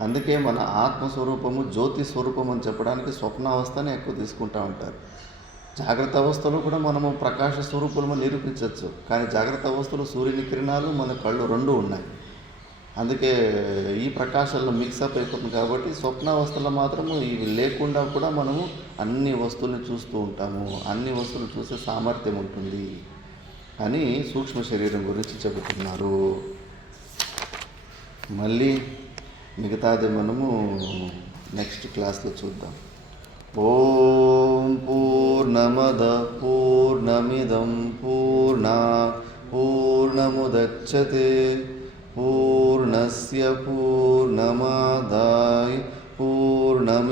అందుకే మన ఆత్మస్వరూపము జ్యోతి స్వరూపం అని చెప్పడానికి స్వప్నావస్థనే ఎక్కువ తీసుకుంటూ ఉంటారు. జాగ్రత్త అవస్థలో కూడా మనము ప్రకాశ స్వరూపము నిరూపించవచ్చు, కానీ జాగ్రత్త అవస్థలో సూర్యుని కిరణాలు మన కళ్ళు 2 ఉన్నాయి. అందుకే ఈ ప్రకాశాల్లో మిక్సప్ అయిపోతుంది. కాబట్టి స్వప్నావస్థలో మాత్రము ఇవి లేకుండా కూడా మనము అన్ని వస్తువులను చూస్తూ ఉంటాము, అన్ని వస్తువులు చూసే సామర్థ్యం ఉంటుంది అని సూక్ష్మ శరీరం గురించి చెబుతున్నారు. మళ్ళీ మిగతాది మనము నెక్స్ట్ క్లాస్లో చూద్దాం. ఓం పూర్ణమద పూర్ణమిదం పూర్ణాత్ పూర్ణముదచ్యతే పూర్ణస్య పూర్ణమాదాయ పూర్ణమేవావశిష్యతే.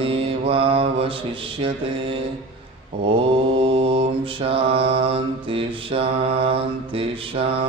ఓం శాంతి శాంతి శాంతి.